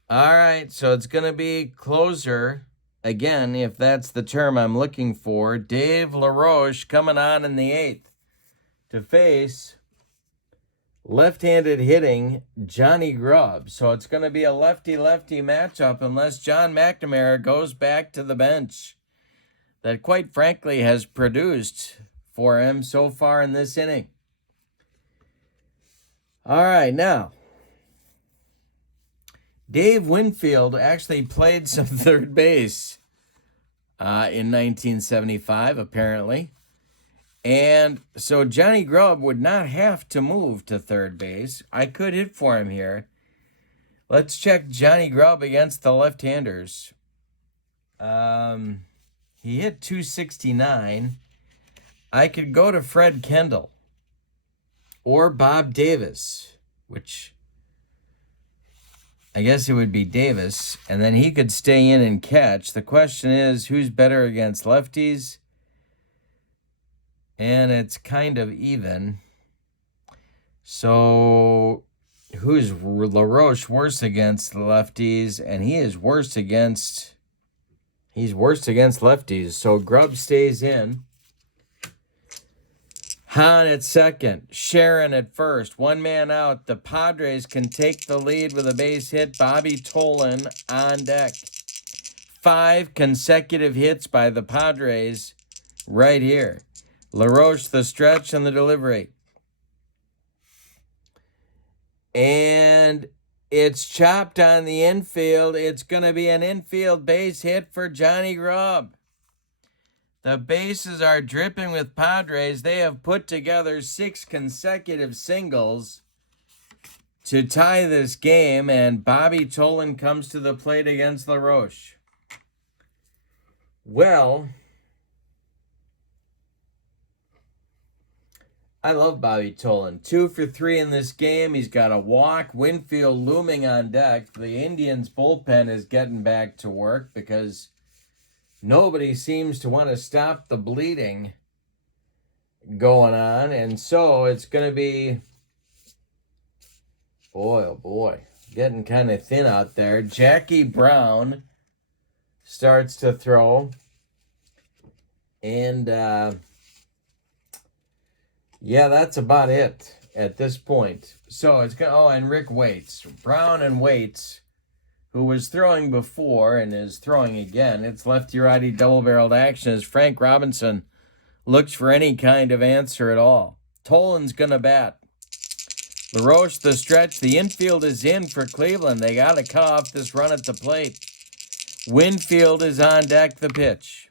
All right, so it's going to be closer. Again, if that's the term I'm looking for, Dave LaRoche coming on in the 8th to face left-handed hitting Johnny Grubb. So it's going to be a lefty-lefty matchup unless John McNamara goes back to the bench that, quite frankly, has produced for him so far in this inning. All right, now, Dave Winfield actually played some third base in 1975, apparently. And so Johnny Grubb would not have to move to third base. I could hit for him here. Let's check Johnny Grubb against the left-handers. He hit .269. I could go to Fred Kendall or Bob Davis, which I guess it would be Davis, and then he could stay in and catch. The question is, who's better against lefties? And it's kind of even. So who's LaRoche worse against lefties? And he's worse against lefties. So Grubb stays in. Hahn at second, Sharon at first, one man out. The Padres can take the lead with a base hit. Bobby Tolan on deck. 5 consecutive hits by the Padres right here. LaRoche the stretch and the delivery. And it's chopped on the infield. It's going to be an infield base hit for Johnny Grubb. The bases are dripping with Padres. They have put together 6 consecutive singles to tie this game, and Bobby Tolan comes to the plate against LaRoche. Well, I love Bobby Tolan. 2 for 3 in this game. He's got a walk. Winfield looming on deck. The Indians' bullpen is getting back to work because nobody seems to want to stop the bleeding going on. And so it's going to be, boy, oh boy, getting kind of thin out there. Jackie Brown starts to throw. And, yeah, that's about it at this point. So it's going to, and Rick Waits. Brown and Waits, who was throwing before and is throwing again. It's lefty-righty double-barreled action as Frank Robinson looks for any kind of answer at all. Tolan's going to bat. LaRoche the stretch. The infield is in for Cleveland. They got to cut off this run at the plate. Winfield is on deck, the pitch.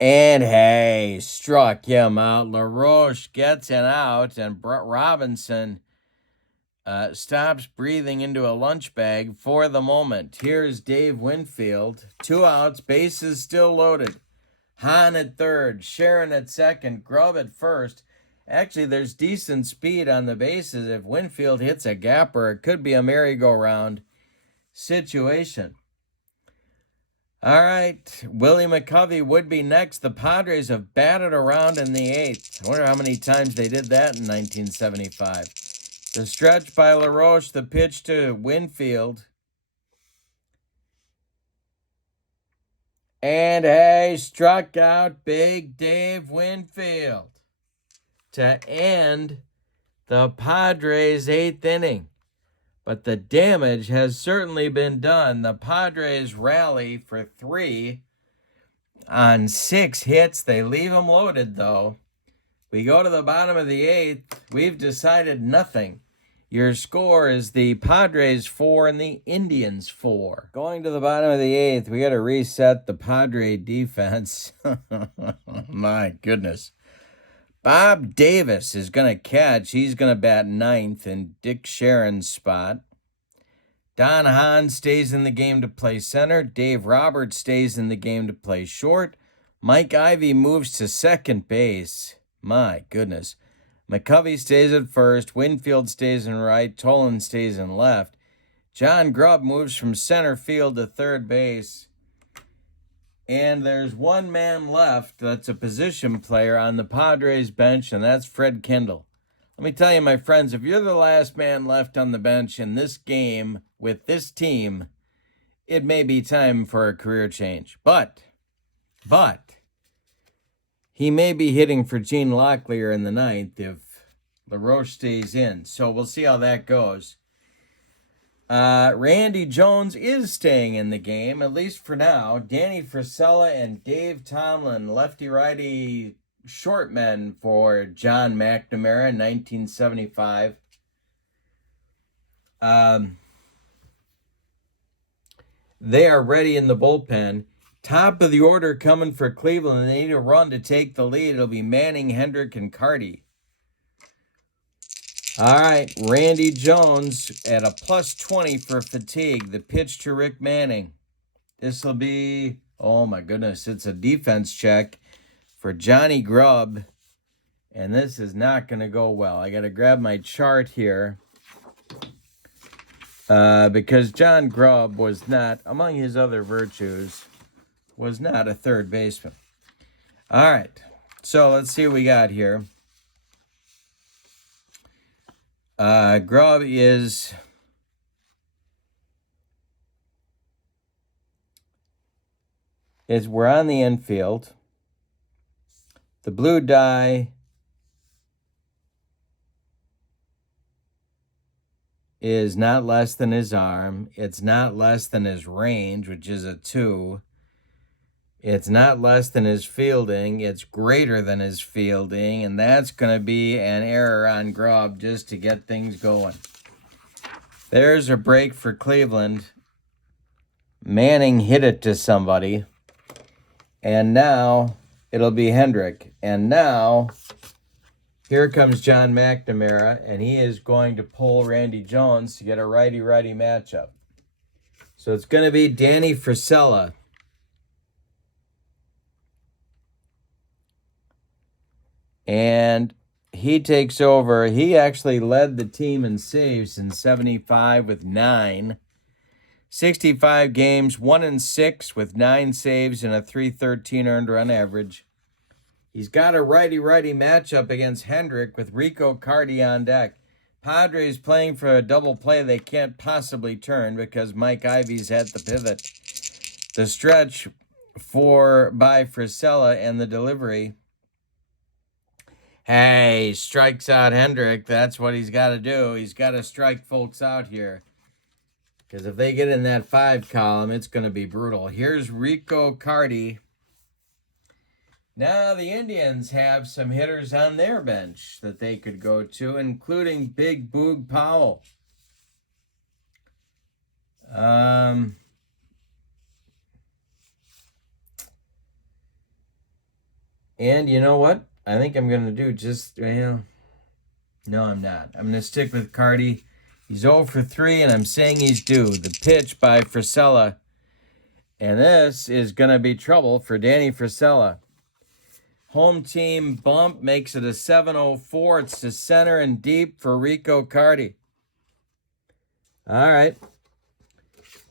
And hey, struck him out. LaRoche gets an out, and Robinson stops breathing into a lunch bag for the moment. Here's Dave Winfield. 2 outs, bases still loaded. Hahn at third, Sharon at second, Grubb at first. Actually, there's decent speed on the bases. If Winfield hits a gapper, it could be a merry-go-round situation. All right, Willie McCovey would be next. The Padres have batted around in the 8th. I wonder how many times they did that in 1975. The stretch by LaRoche, the pitch to Winfield. And hey, struck out Big Dave Winfield to end the Padres' 8th inning. But the damage has certainly been done. The Padres rally for 3 on 6 hits. They leave them loaded, though. We go to the bottom of the 8th. We've decided nothing. Your score is the Padres 4 and the Indians 4. Going to the bottom of the 8th, we got to reset the Padre defense. My goodness. Bob Davis is going to catch. He's going to bat 9th in Dick Sharon's spot. Don Hahn stays in the game to play center. Dave Roberts stays in the game to play short. Mike Ivy moves to second base. My goodness. McCovey stays at first. Winfield stays in right. Tolan stays in left. John Grubb moves from center field to third base. And there's one man left that's a position player on the Padres bench, and that's Fred Kendall. Let me tell you, my friends, if you're the last man left on the bench in this game with this team, it may be time for a career change. But he may be hitting for Gene Locklear in the ninth if LaRoche stays in. So we'll see how that goes. Randy Jones is staying in the game, at least for now. Danny Frisella and Dave Tomlin, lefty-righty short men for John McNamara in 1975. They are ready in the bullpen. Top of the order coming for Cleveland. They need a run to take the lead. It'll be Manning, Hendrick, and Carty. All right, Randy Jones at a +20 for fatigue. The pitch to Rick Manning. This will be, oh my goodness, it's a defense check for Johnny Grubb. And this is not going to go well. I got to grab my chart here. Because John Grubb was not, among his other virtues, was not a third baseman. All right, so let's see what we got here. Grubb we're on the infield. The blue die is not less than his arm. It's not less than his range, which is a 2. It's not less than his fielding. It's greater than his fielding, and that's going to be an error on Grubb just to get things going. There's a break for Cleveland. Manning hit it to somebody, and now it'll be Hendrick. And now here comes John McNamara, and he is going to pull Randy Jones to get a righty-righty matchup. So it's going to be Danny Frisella. And he takes over. He actually led the team in saves in 75 with 9. 65 games, 1-6 with 9 saves and a .313 earned run average. He's got a righty-righty matchup against Hendrick with Rico Carty on deck. Padres playing for a double play they can't possibly turn because Mike Ivy's at the pivot. The stretch by Frisella and the delivery. Hey, strikes out Hendrick. That's what he's got to do. He's got to strike folks out here. Because if they get in that 5 column, it's going to be brutal. Here's Rico Carty. Now the Indians have some hitters on their bench that they could go to, including Big Boog Powell. And you know what? I think I'm going to do just, no, I'm not. I'm going to stick with Carty. He's 0 for 3, and I'm saying he's due. The pitch by Frisella. And this is going to be trouble for Danny Frisella. Home team bump makes it a 7-0-4. It's to center and deep for Rico Carty. All right.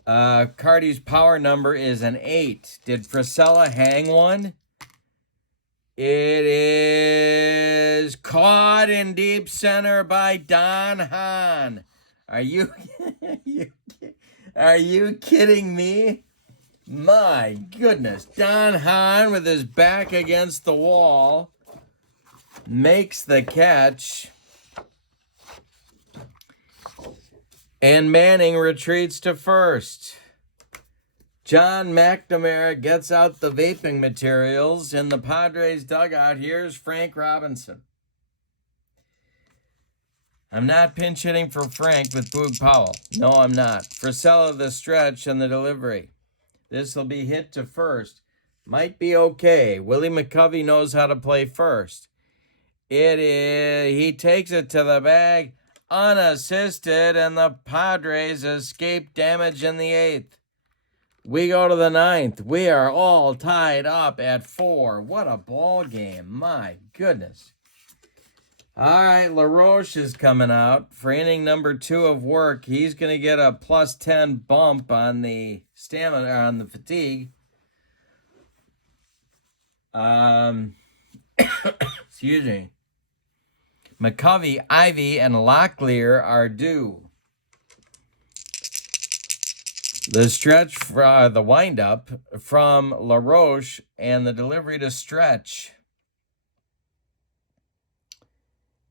Carty's power number is an 8. Did Frisella hang one? It is caught in deep center by Don Hahn. Are you kidding me? My goodness. Don Hahn with his back against the wall makes the catch. And Manning retreats to first. John McNamara gets out the vaping materials in the Padres dugout. Here's Frank Robinson. I'm not pinch hitting for Frank with Boog Powell. No, I'm not. Frisella the stretch and the delivery. This will be hit to first. Might be okay. Willie McCovey knows how to play first. It is. He takes it to the bag. unassisted, and the Padres escape damage in the 8th. We go to the 9th. We are all tied up at 4. What a ball game. My goodness. All right, LaRoche is coming out for inning number 2 of work. He's going to get a +10 bump on the stamina, on the fatigue. Excuse me. McCovey, Ivy, and Locklear are due. The stretch, the windup from LaRoche, and the delivery to Stretch.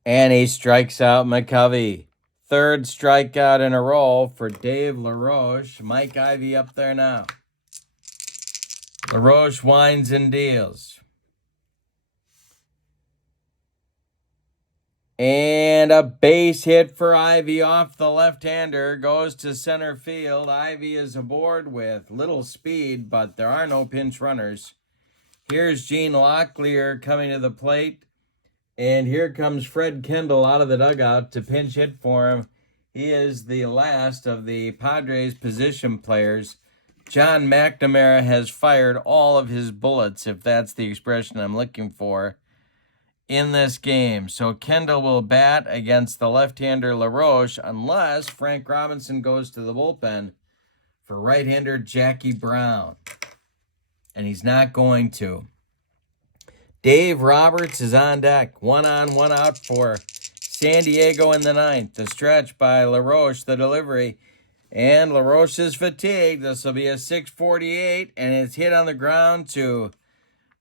And he strikes out McCovey. 3rd strikeout in a row for Dave LaRoche. Mike Ivy up there now. LaRoche winds and deals. And a base hit for Ivy off the left-hander. Goes to center field. Ivy is aboard with little speed, but there are no pinch runners. Here's Gene Locklear coming to the plate. And here comes Fred Kendall out of the dugout to pinch hit for him. He is the last of the Padres position players. John McNamara has fired all of his bullets, if that's the expression I'm looking for, in this game. So Kendall will bat against the left-hander LaRoche unless Frank Robinson goes to the bullpen for right-hander Jackie Brown. And he's not going to. Dave Roberts is on deck. 1 on, 1 out for San Diego in the 9th. The stretch by LaRoche, the delivery. And LaRoche is fatigued. This will be a 6:48, and it's hit on the ground to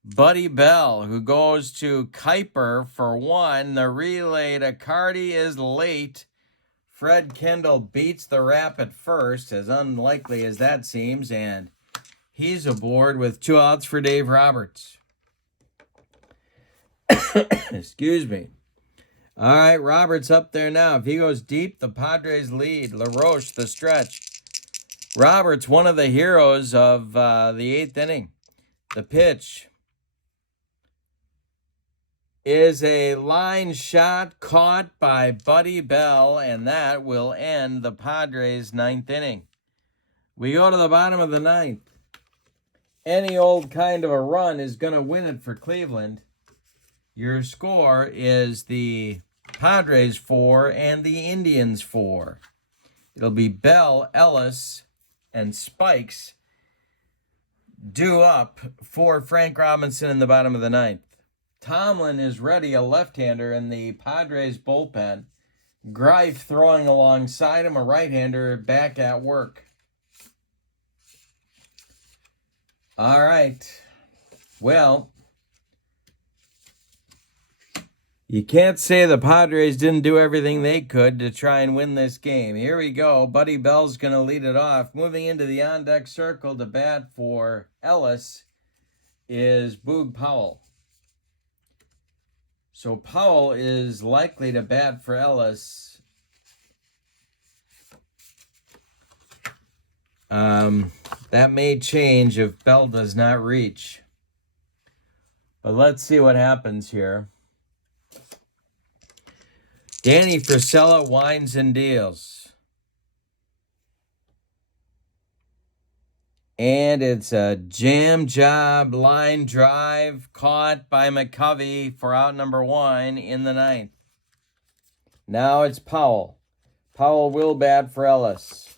Buddy Bell, who goes to Kuiper for 1. The relay to Carty is late. Fred Kendall beats the rap at first, as unlikely as that seems, and he's aboard with 2 outs for Dave Roberts. Excuse me. All right, Roberts up there now. If he goes deep, the Padres lead. LaRoche, the stretch. Roberts, one of the heroes of the 8th inning. The pitch is a line shot caught by Buddy Bell, and that will end the Padres' 9th inning. We go to the bottom of the 9th. Any old kind of a run is going to win it for Cleveland. Your score is the Padres 4 and the Indians 4. It'll be Bell, Ellis, and Spikes due up for Frank Robinson in the bottom of the 9th. Tomlin is ready, a left-hander in the Padres bullpen. Greif throwing alongside him, a right-hander back at work. All right. Well, you can't say the Padres didn't do everything they could to try and win this game. Here we go. Buddy Bell's going to lead it off. Moving into the on-deck circle to bat for Ellis is Boog Powell. So Powell is likely to bat for Ellis. That may change if Bell does not reach. But let's see what happens here. Danny Frisella winds and deals. And it's a jam job line drive caught by McCovey for out number 1 in the 9th. Now it's Powell. Powell will bat for Ellis.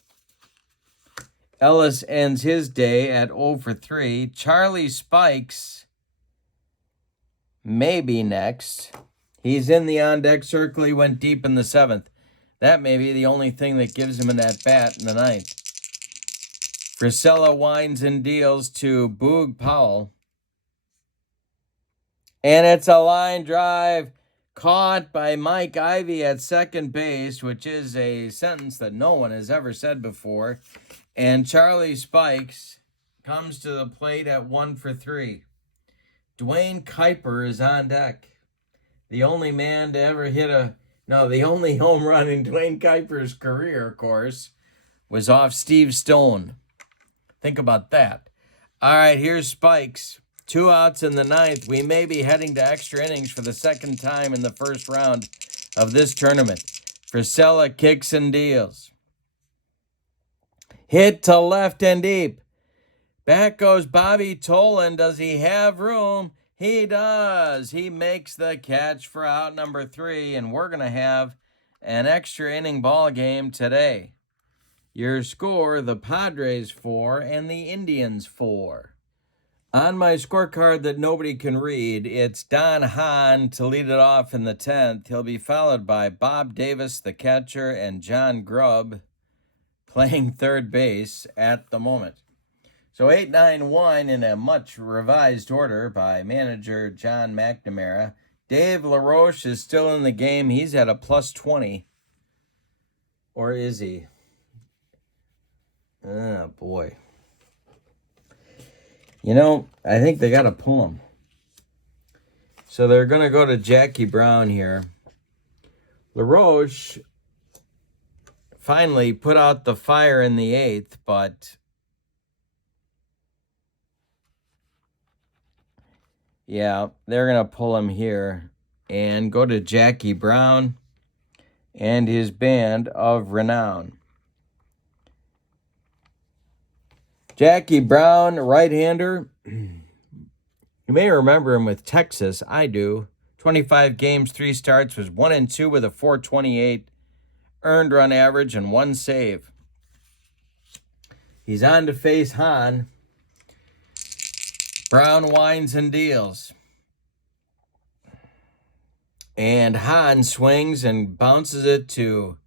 Ellis ends his day at 0 for 3. Charlie Spikes may be next. He's in the on-deck circle. He went deep in the 7th. That may be the only thing that gives him an at-bat in the 9th. Frisella winds and deals to Boog Powell. And it's a line drive caught by Mike Ivy at second base, which is a sentence that no one has ever said before. And Charlie Spikes comes to the plate at 1 for 3. Dwayne Kuiper is on deck. The only man to ever hit the only home run in Dwayne Kuiper's career, of course, was off Steve Stone. Think about that. All right, here's Spikes. 2 outs in the 9th. We may be heading to extra innings for the second time in the first round of this tournament. Frisella kicks and deals. Hit to left and deep. Back goes Bobby Tolan. Does he have room? He does. He makes the catch for out number 3, and we're going to have an extra inning ball game today. Your score, the Padres 4 and the Indians 4. On my scorecard that nobody can read, it's Don Hahn to lead it off in the 10th. He'll be followed by Bob Davis, the catcher, and John Grubb playing third base at the moment. So 8-9-1 in a much revised order by manager John McNamara. Dave LaRoche is still in the game. He's at a plus 20. Or is he? Oh, boy. You know, I think they got to pull him. So they're going to go to Jackie Brown here. LaRoche finally put out the fire in the 8th, but yeah, they're going to pull him here and go to Jackie Brown and his band of renown. Jackie Brown, right-hander. You may remember him with Texas. I do. 25 games, 3 starts, was 1-2 with a .428 earned run average and 1 save. He's on to face Hahn. Brown winds and deals. And Hahn swings and bounces it to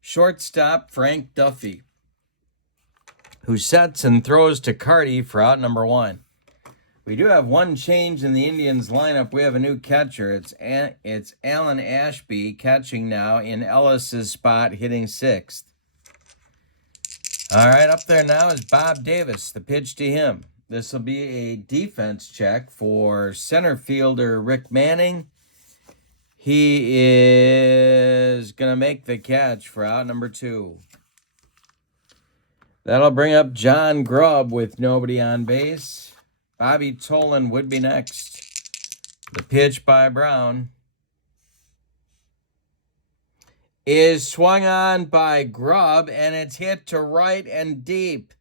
shortstop Frank Duffy, who sets and throws to Carty for out number 1. We do have one change in the Indians lineup. We have a new catcher. It's Alan Ashby catching now in Ellis's spot, hitting 6th. All right, up there now is Bob Davis. The pitch to him. This will be a defense check for center fielder Rick Manning. He is going to make the catch for out number 2. That'll bring up John Grubb with nobody on base. Bobby Tolan would be next. The pitch by Brown is swung on by Grubb, and it's hit to right and deep.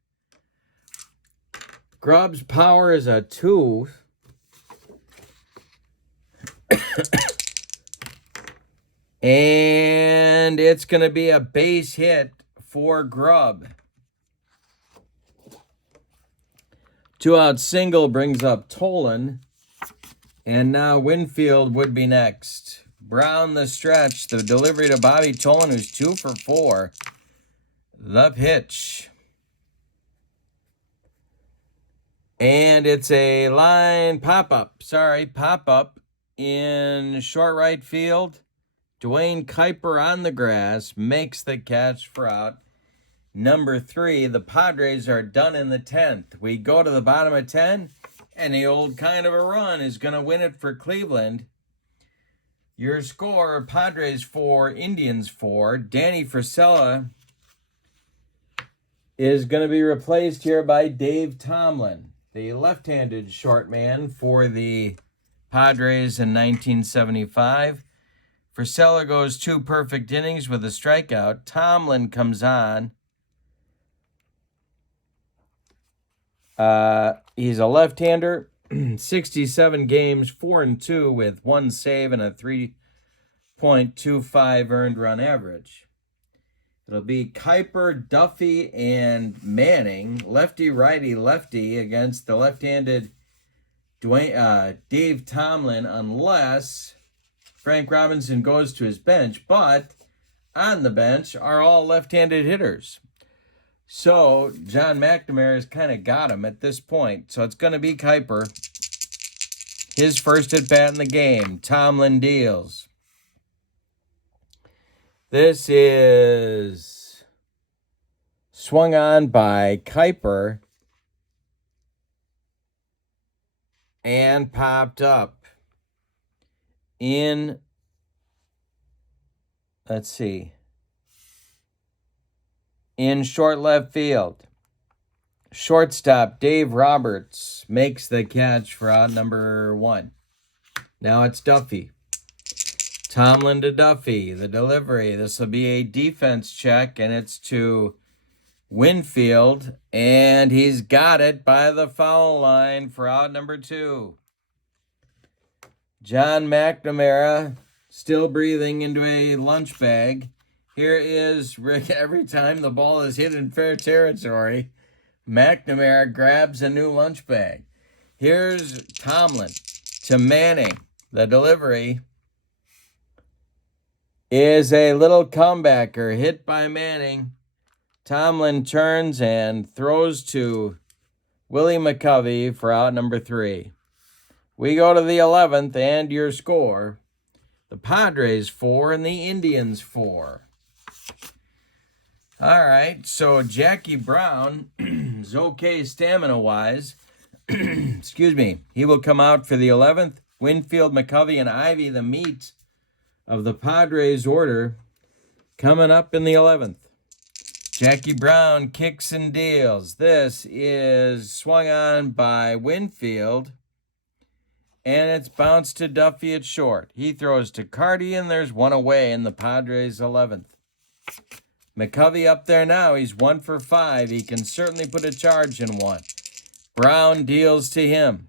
Grubb's power is a 2. And it's going to be a base hit for Grubb. 2-out single brings up Tolan. And now Winfield would be next. Brown the stretch. The delivery to Bobby Tolan, who's 2 for 4. The pitch. And it's a line pop-up. Pop-up in short right field. Dwayne Kuiper on the grass makes the catch for out number 3. The Padres are done in the 10th. We go to the bottom of 10, and the old kind of a run is going to win it for Cleveland. Your score, Padres 4, Indians 4. Danny Frisella is going to be replaced here by Dave Tomlin, the left-handed short man for the Padres in 1975. Frisella goes 2 perfect innings with a strikeout. Tomlin comes on. He's a left-hander, 67 games, 4-2 with 1 save and a 3.25 earned run average. It'll be Kuiper, Duffy, and Manning, lefty-righty lefty against the left-handed Dave Tomlin, unless Frank Robinson goes to his bench. But on the bench are all left-handed hitters. So John McNamara has kind of got him at this point. So it's going to be Kuiper. His first at-bat in the game. Tomlin deals. This is swung on by Kuiper and popped up in, in short left field. Shortstop Dave Roberts makes the catch for out number 1. Now it's Duffy. Tomlin to Duffy, the delivery. This will be a defense check, and it's to Winfield, and he's got it by the foul line for out number 2. John McNamara still breathing into a lunch bag. Here is Rick. Every time the ball is hit in fair territory, McNamara grabs a new lunch bag. Here's Tomlin to Manning. The delivery is a little comebacker hit by Manning. Tomlin turns and throws to Willie McCovey for out number 3. We go to the 11th, and your score, the Padres 4 and the Indians 4. All right, so Jackie Brown is okay stamina-wise. Excuse me. He will come out for the 11th. Winfield, McCovey, and Ivy, the meat of the Padres order, coming up in the 11th. Jackie Brown kicks and deals. This is swung on by Winfield, and it's bounced to Duffy at short. He throws to Carty, and there's one away in the Padres' 11th. McCovey up there now. He's 1 for 5. He can certainly put a charge in one. Brown deals to him.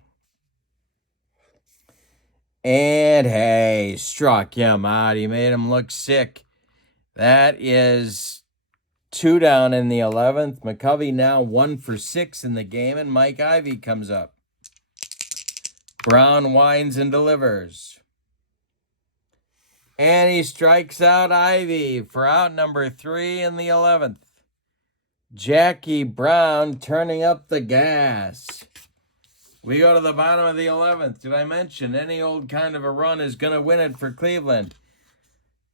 And, hey, struck him out. He made him look sick. That is 2 down in the 11th. McCovey now 1 for 6 in the game, and Mike Ivy comes up. Brown winds and delivers. And he strikes out Ivy for out number 3 in the 11th. Jackie Brown turning up the gas. We go to the bottom of the 11th. Did I mention any old kind of a run is going to win it for Cleveland?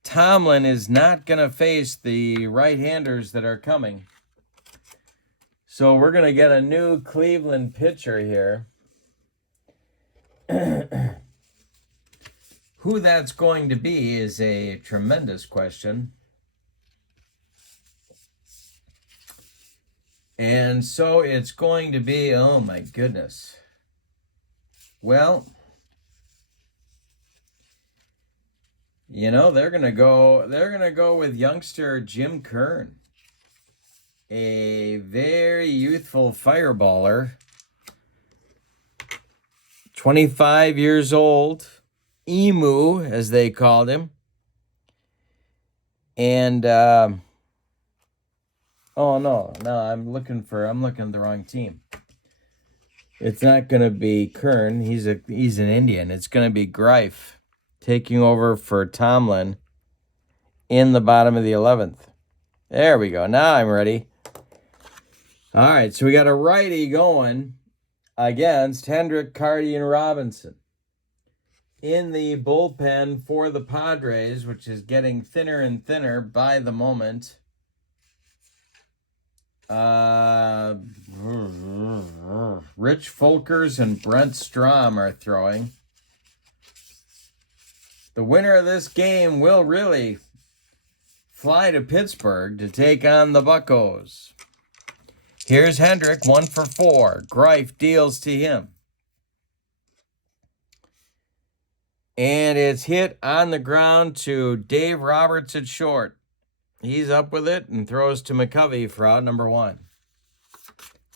Tomlin is not going to face the right-handers that are coming. So we're going to get a new Cleveland pitcher here. Who that's going to be is a tremendous question. And so it's going to be, oh my goodness. Well, you know, they're going to go with youngster Jim Kern. A very youthful fireballer. 25 years old. Emu, as they called him. And oh no, I'm looking at the wrong team. It's not going to be Kern. He's an Indian. It's going to be Greif taking over for Tomlin in the bottom of the 11th. There we go. Now I'm ready. All right, so we got a righty going against Hendrick, Carty, and Robinson. In the bullpen for the Padres, which is getting thinner and thinner by the moment. Rich Folkers and Brent Strom are throwing. The winner of this game will really fly to Pittsburgh to take on the Buccos. Here's Hendrick, 1 for 4. Greif deals to him. And it's hit on the ground to Dave Roberts at short. He's up with it and throws to McCovey for out number 1.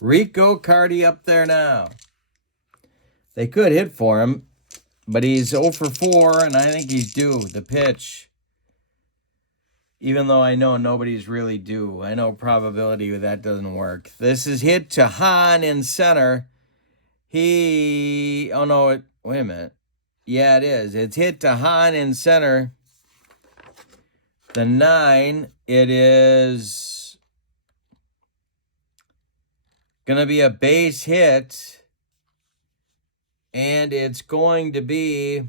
Rico Carty up there now. They could hit for him, but he's 0 for 4, and I think he's due the pitch. Even though I know nobody's really due. I know probability that doesn't work. This is hit to Hahn in center. Wait a minute. Yeah, it is. It's hit to Hahn in center. The 9, it is going to be a base hit. And it's going to be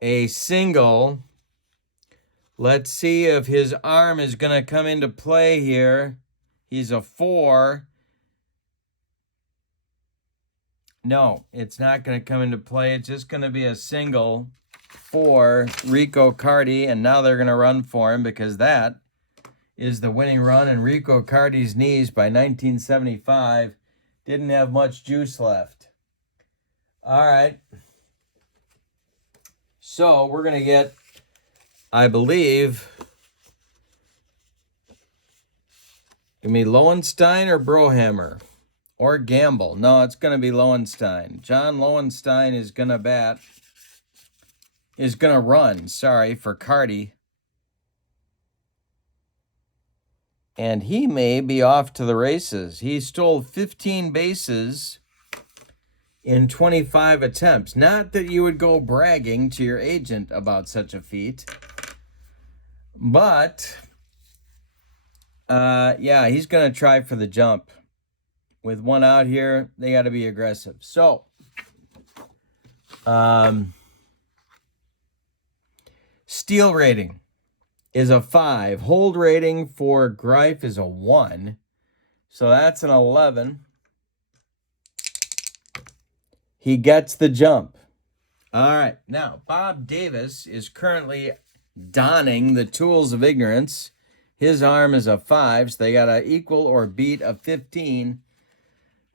a single. Let's see if his arm is going to come into play here. He's a 4. No, it's not going to come into play. It's just going to be a single for Rico Carty, and now they're going to run for him because that is the winning run, and Rico Carty's knees by 1975 didn't have much juice left. All right. So we're going to get, I believe, give me Lowenstein or Brohammer or Gamble. No, it's going to be Lowenstein. John Lowenstein is going to run, for Carty. And he may be off to the races. He stole 15 bases in 25 attempts. Not that you would go bragging to your agent about such a feat. But, yeah, he's going to try for the jump. With one out here, they got to be aggressive. So, steal rating is a 5. Hold rating for Greif is a 1. So that's an 11. He gets the jump. All right. Now, Bob Davis is currently donning the tools of ignorance. His arm is a 5, so they got to equal or beat a 15.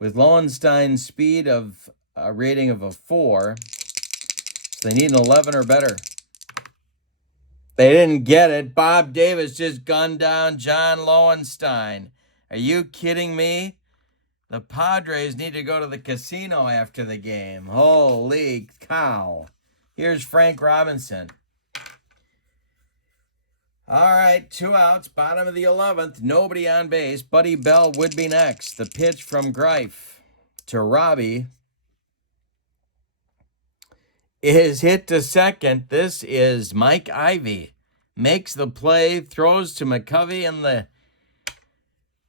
With Lowenstein's speed of a rating of a 4, so they need an 11 or better. They didn't get it. Bob Davis just gunned down John Lowenstein. Are you kidding me? The Padres need to go to the casino after the game. Holy cow. Here's Frank Robinson. All right, 2 outs, bottom of the 11th. Nobody on base. Buddy Bell would be next. The pitch from Greif to Robbie is hit to second. This is Mike Ivy. Makes the play, throws to McCovey, and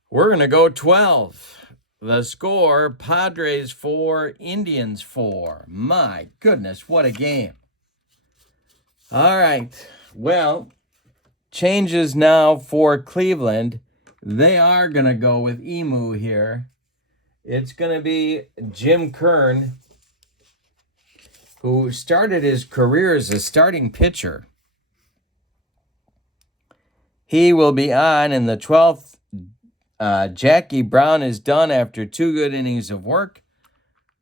we're going to go 12. The score, Padres 4, Indians 4. My goodness, what a game. All right, well, changes now for Cleveland. They are going to go with Emu here. It's going to be Jim Kern, who started his career as a starting pitcher. He will be on in the 12th. Jackie Brown is done after 2 good innings of work,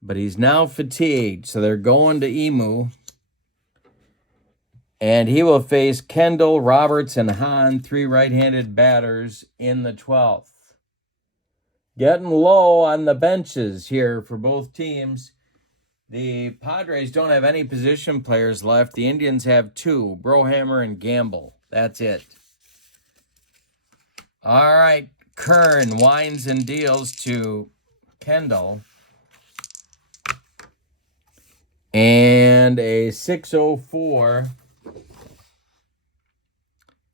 but he's now fatigued, so they're going to Emu. And he will face Kendall, Roberts, and Hahn, 3 right-handed batters in the 12th. Getting low on the benches here for both teams. The Padres don't have any position players left. The Indians have 2, Brohammer and Gamble. That's it. All right, Kern winds and deals to Kendall. And a 6-0-4.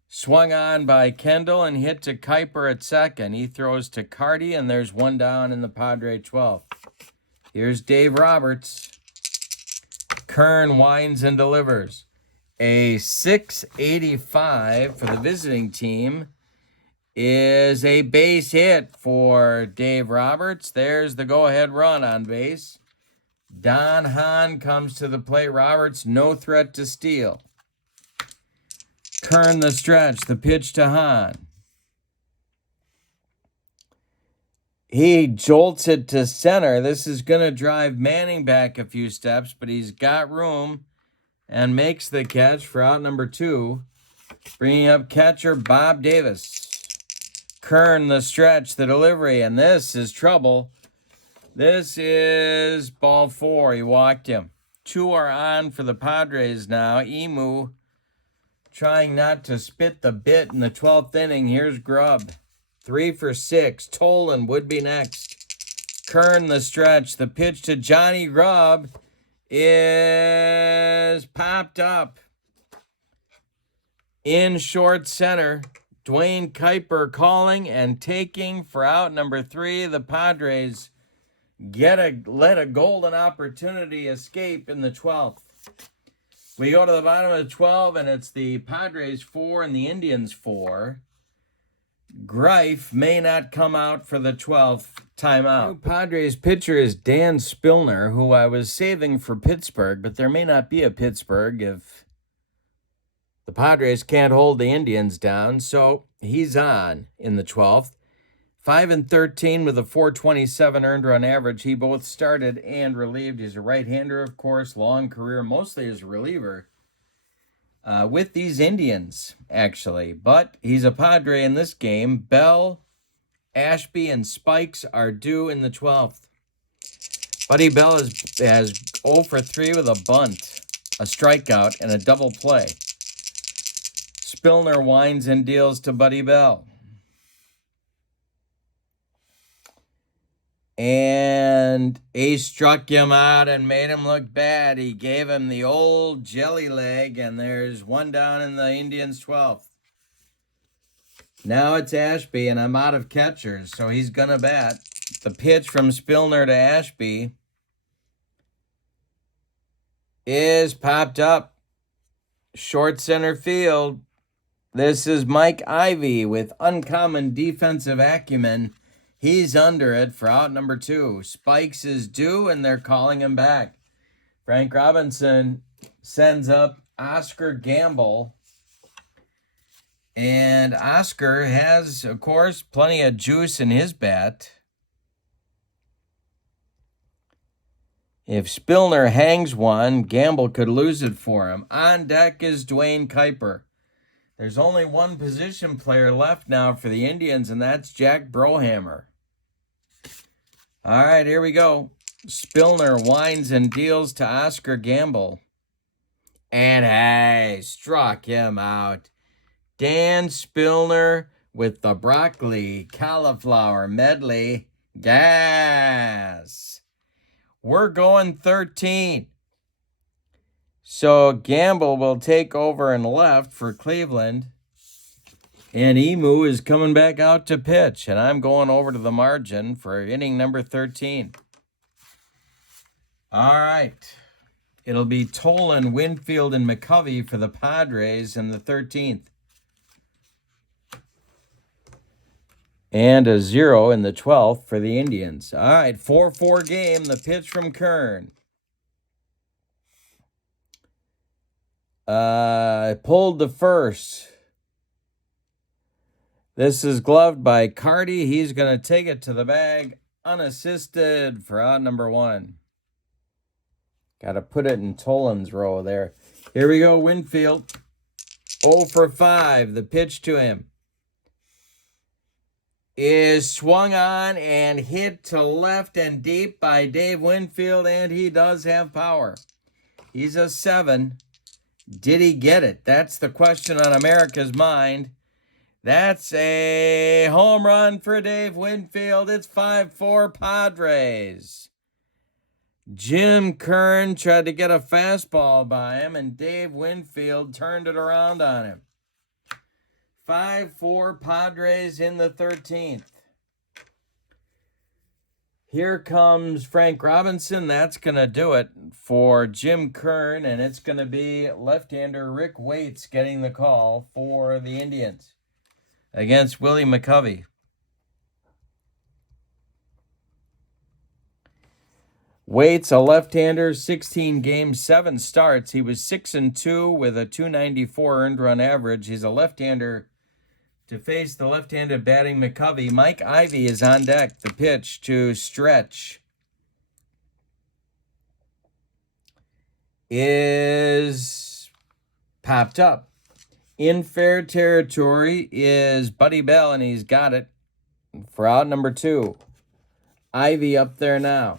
Swung on by Kendall and hit to Kuiper at second. He throws to Carty, and there's 1 down in the Padre 12th. Here's Dave Roberts. Kern winds and delivers. A 6.85 for the visiting team is a base hit for Dave Roberts. There's the go-ahead run on base. Don Hahn comes to the plate. Roberts, no threat to steal. Kern the stretch, the pitch to Hahn. He jolts it to center. This is going to drive Manning back a few steps, but he's got room and makes the catch for out number 2, bringing up catcher Bob Davis. Kern the stretch, the delivery, and this is trouble. This is ball 4. He walked him. 2 are on for the Padres now. Emu trying not to spit the bit in the 12th inning. Here's Grubb. 3 for 6. Tolan would be next. Kern the stretch. The pitch to Johnny Grubb is popped up in short center. Dwayne Kuiper calling and taking for out number 3. The Padres let a golden opportunity escape in the 12th. We go to the bottom of the 12, and it's the Padres 4 and the Indians 4. Greif may not come out for the 12th timeout. New Padres pitcher is Dan Spillner, who I was saving for Pittsburgh, but there may not be a Pittsburgh if the Padres can't hold the Indians down, so he's on in the 12th. 5-13 with a 427 earned run average. He both started and relieved. He's a right-hander, of course, long career, mostly as a reliever with these Indians, actually. But he's a Padre in this game. Bell, Ashby, and Spikes are due in the 12th. Buddy Bell has 0 for 3 with a bunt, a strikeout, and a double play. Spillner winds and deals to Buddy Bell. And he struck him out and made him look bad. He gave him the old jelly leg, and there's one down in the Indians' 12th. Now it's Ashby, and I'm out of catchers, so he's going to bat. The pitch from Spillner to Ashby is popped up. Short center field. This is Mike Ivy with uncommon defensive acumen. He's under it for out number 2. Spikes is due, and they're calling him back. Frank Robinson sends up Oscar Gamble. And Oscar has, of course, plenty of juice in his bat. If Spillner hangs one, Gamble could lose it for him. On deck is Dwayne Kuiper. There's only one position player left now for the Indians, and that's Jack Brohammer. All right, here we go. Spillner winds and deals to Oscar Gamble. And hey, struck him out. Dan Spillner with the broccoli cauliflower medley. Gas. We're going 13. So Gamble will take over and left for Cleveland. And Emu is coming back out to pitch. And I'm going over to the margin for inning number 13. All right. It'll be Tolan, Winfield, and McCovey for the Padres in the 13th. And a 0 in the 12th for the Indians. All right, 4-4 game. The pitch from Kern. Pulled to first. This is gloved by Carty. He's going to take it to the bag unassisted for out number 1. Got to put it in Tolan's row there. Here we go, Winfield. 0 for 5. The pitch to him is swung on and hit to left and deep by Dave Winfield, and he does have power. He's a 7. Did he get it? That's the question on America's mind. That's a home run for Dave Winfield. It's 5-4 Padres. Jim Kern tried to get a fastball by him, and Dave Winfield turned it around on him. 5-4 Padres in the 13th. Here comes Frank Robinson. That's going to do it for Jim Kern, and it's going to be left-hander Rick Waits getting the call for the Indians against Willie McCovey. Waits, a left-hander, 16 games, 7 starts. He was 6-2 with a 294 earned run average. He's a left-hander to face the left-handed batting McCovey. Mike Ivy is on deck. The pitch to Stretch is popped up. In fair territory is Buddy Bell, and he's got it for out number 2. Ivy up there now.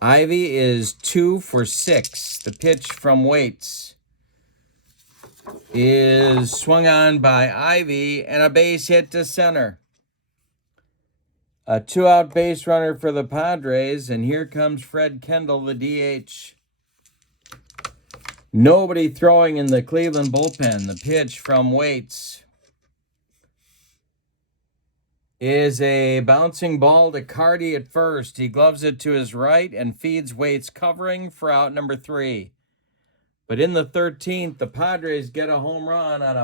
Ivy is 2 for 6. The pitch from Waits is swung on by Ivy, and a base hit to center. A 2-out base runner for the Padres, and here comes Fred Kendall, the DH. Nobody throwing in the Cleveland bullpen. The pitch from Waits is a bouncing ball to Carty at first. He gloves it to his right and feeds Waits, covering for out number 3. But in the 13th, the Padres get a run on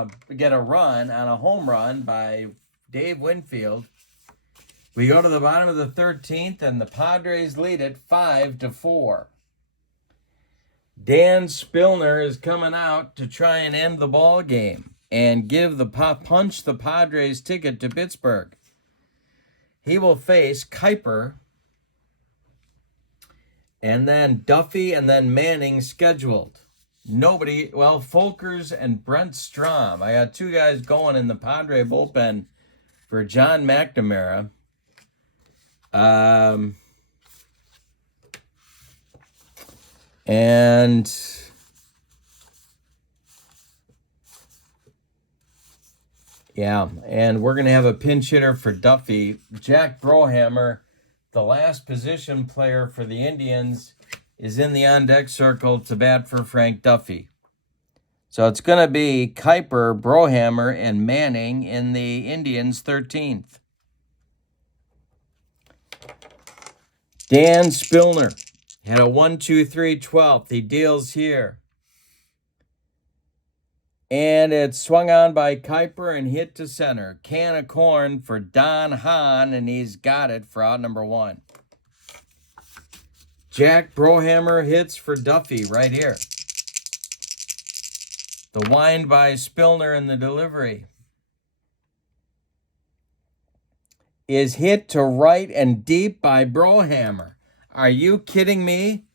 a home run by Dave Winfield. We go to the bottom of the 13th, and the Padres lead it 5-4. Dan Spillner is coming out to try and end the ball game. and punch the Padres ticket to Pittsburgh. He will face Kuiper, and then Duffy, and then Manning scheduled. Nobody, well, Folkers and Brent Strom. I got two guys going in the Padre bullpen for John McNamara. And yeah, and we're going to have a pinch hitter for Duffy. Jack Brohammer, the last position player for the Indians, is in the on-deck circle to bat for Frank Duffy. So it's going to be Kuiper, Brohammer, and Manning in the Indians' 13th. Dan Spillner had a 1-2-3 12th. He deals here. And it's swung on by Kuiper and hit to center. Can of corn for Don Hahn, and he's got it for out number 1. Jack Brohammer hits for Duffy right here. The wind by Spillner in the delivery is hit to right and deep by Brohammer. Are you kidding me?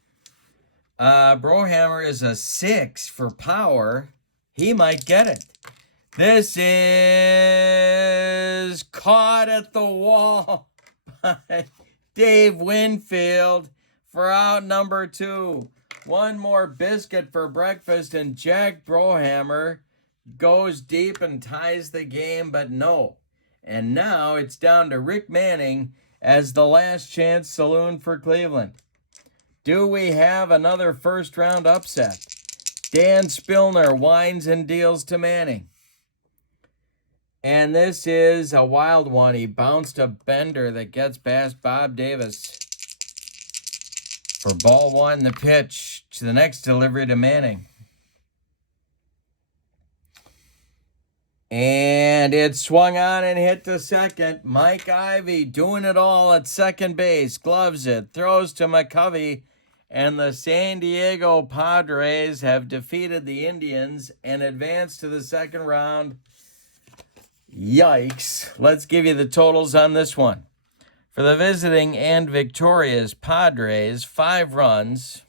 Brohammer is a 6 for power. He might get it. This is caught at the wall by Dave Winfield for out number 2. One more biscuit for breakfast, and Jack Brohammer goes deep and ties the game, but no. And now it's down to Rick Manning as the last chance saloon for Cleveland. Do we have another first-round upset? Dan Spillner winds and deals to Manning. And this is a wild one. He bounced a bender that gets past Bob Davis for ball 1. The pitch to the next delivery to Manning. And it swung on and hit to second. Mike Ivey doing it all at second base. Gloves it, throws to McCovey. And the San Diego Padres have defeated the Indians and advanced to the second round. Yikes. Let's give you the totals on this one. For the visiting and victorious Padres, 5 runs,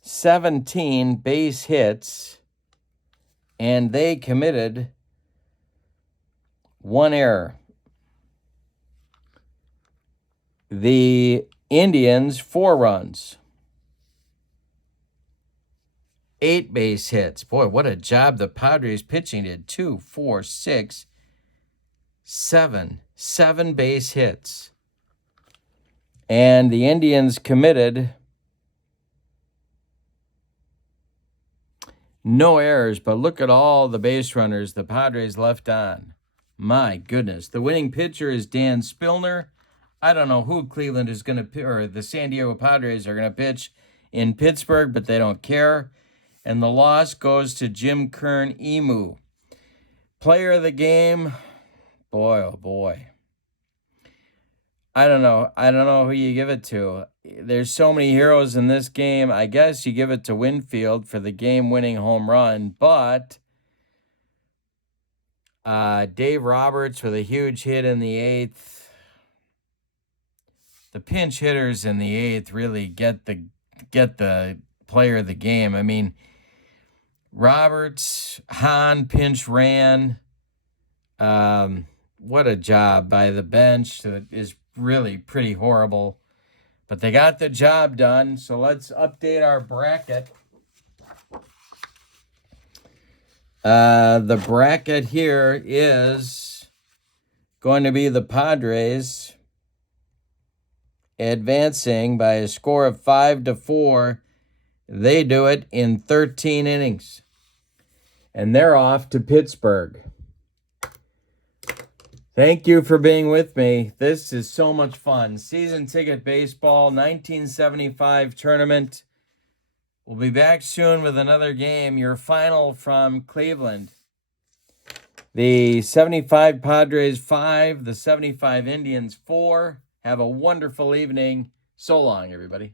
17 base hits, and they committed 1 error. The Indians, 4 runs, 8 base hits. Boy, what a job the Padres pitching did. 2, 4, 6, 7 base hits. And the Indians committed no errors, but look at all the base runners the Padres left on. My goodness. The winning pitcher is Dan Spillner. I don't know who Cleveland is going to, or the San Diego Padres are going to pitch in Pittsburgh, but they don't care. And the loss goes to Jim Kern Emu. Player of the game, boy, oh boy. I don't know who you give it to. There's so many heroes in this game. I guess you give it to Winfield for the game-winning home run, but Dave Roberts with a huge hit in the 8th. The pinch hitters in the 8th really get the player of the game. I mean, Roberts, Hahn pinch ran. What a job by the bench. That is really pretty horrible. But they got the job done. So let's update our bracket. The bracket here is going to be the Padres advancing by a score of 5-4. They do it in 13 innings. And they're off to Pittsburgh. Thank you for being with me. This is so much fun. Season ticket baseball, 1975 tournament. We'll be back soon with another game. Your final from Cleveland. The 75 Padres 5, the 75 Indians 4. Have a wonderful evening. So long, everybody.